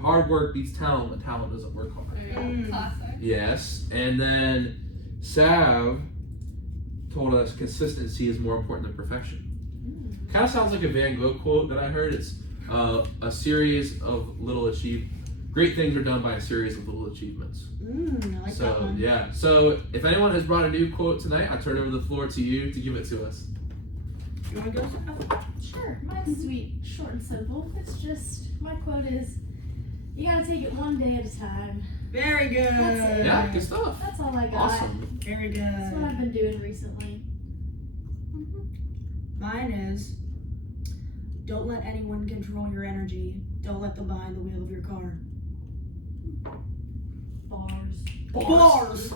Hard work beats talent when talent doesn't work hard. Classic. Yes. And then Sav told us consistency is more important than perfection. Kind of sounds like a Van Gogh quote that I heard. It's a series of great things are done by a series of little achievements. I like that one. Yeah. So if anyone has brought a new quote tonight, I turn over the floor to you to give it to us. You want to go? Sure, mine's sweet, short and simple. It's just, my quote is, you gotta take it one day at a time. Very good. That's it. Yeah, good stuff. That's all I got. Awesome. Very That's what good. I've been doing recently. Mine is, don't let anyone control your energy. Don't let them behind the wheel of your car. Bars. Bars.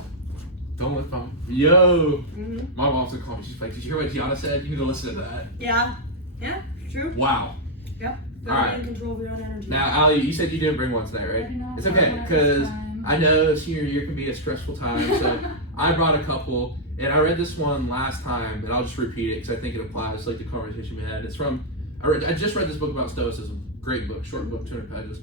Don't lift my yo. Mm-hmm. My mom's gonna call me. She's like, "Did you hear what Gianna said? You need to listen to that." Yeah. Yeah. True. Wow. Yep. All right. In control of your own energy. Now, Ali, you said you didn't bring one tonight, right? I did not It's bring okay one at because this time. I know senior year can be a stressful time. So I brought a couple, and I read this one last time, and I'll just repeat it because I think it applies to like the conversation we had. It's from I just read this book about Stoicism. Great book, short book, 200 pages.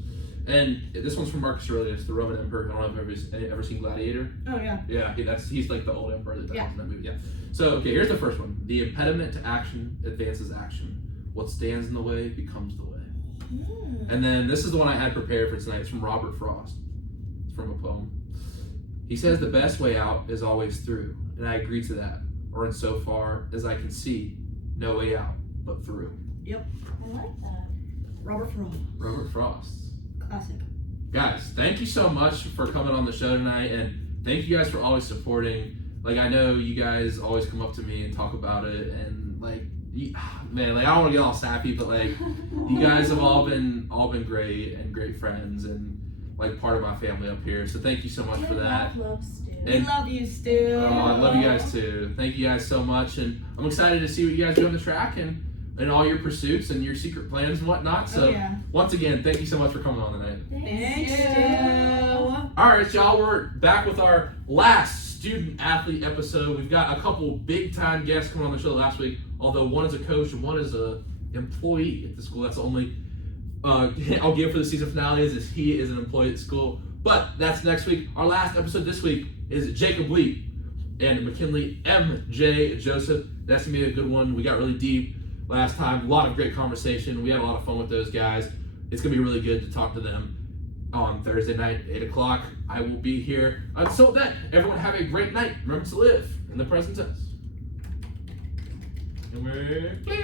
And this one's from Marcus Aurelius, the Roman emperor. I don't know if you've ever seen Gladiator. Oh yeah. Yeah, he's like the old emperor that dies Yeah. in that movie. Yeah. So okay, here's the first one. The impediment to action advances action. What stands in the way becomes the way. And then this is the one I had prepared for tonight. It's from Robert Frost. It's from a poem. He says the best way out is always through, and I agree to that. Or in so far as I can see, no way out but through. I like that. Robert Frost. Robert Frost. Classic. Guys, thank you so much for coming on the show tonight, and thank you guys for always supporting. Like, I know you guys always come up to me and talk about it, and like, man, like I don't want to get all sappy, but like, you guys have all been great and great friends and like part of my family up here. So thank you so much for that. Love Stu. We love you, Stu. Oh, I love you guys too. Thank you guys so much, and I'm excited to see what you guys do on the track and all your pursuits and your secret plans and whatnot. So once again, thank you so much for coming on tonight. Thanks, Stu. All right, y'all, we're back with our last student athlete episode. We've got a couple big time guests coming on the show last week, although one is a coach and one is a employee at the school. That's the only I'll give for the season finale is he is an employee at the school. But that's next week. Our last episode this week is Jacob Lee and McKinley M.J. Joseph. That's gonna be a good one. We got really deep last time. A lot of great conversation. We had a lot of fun with those guys. It's gonna be really good to talk to them on Thursday night, 8 o'clock. I will be here. Until then, everyone have a great night. Remember to live in the present tense. And we're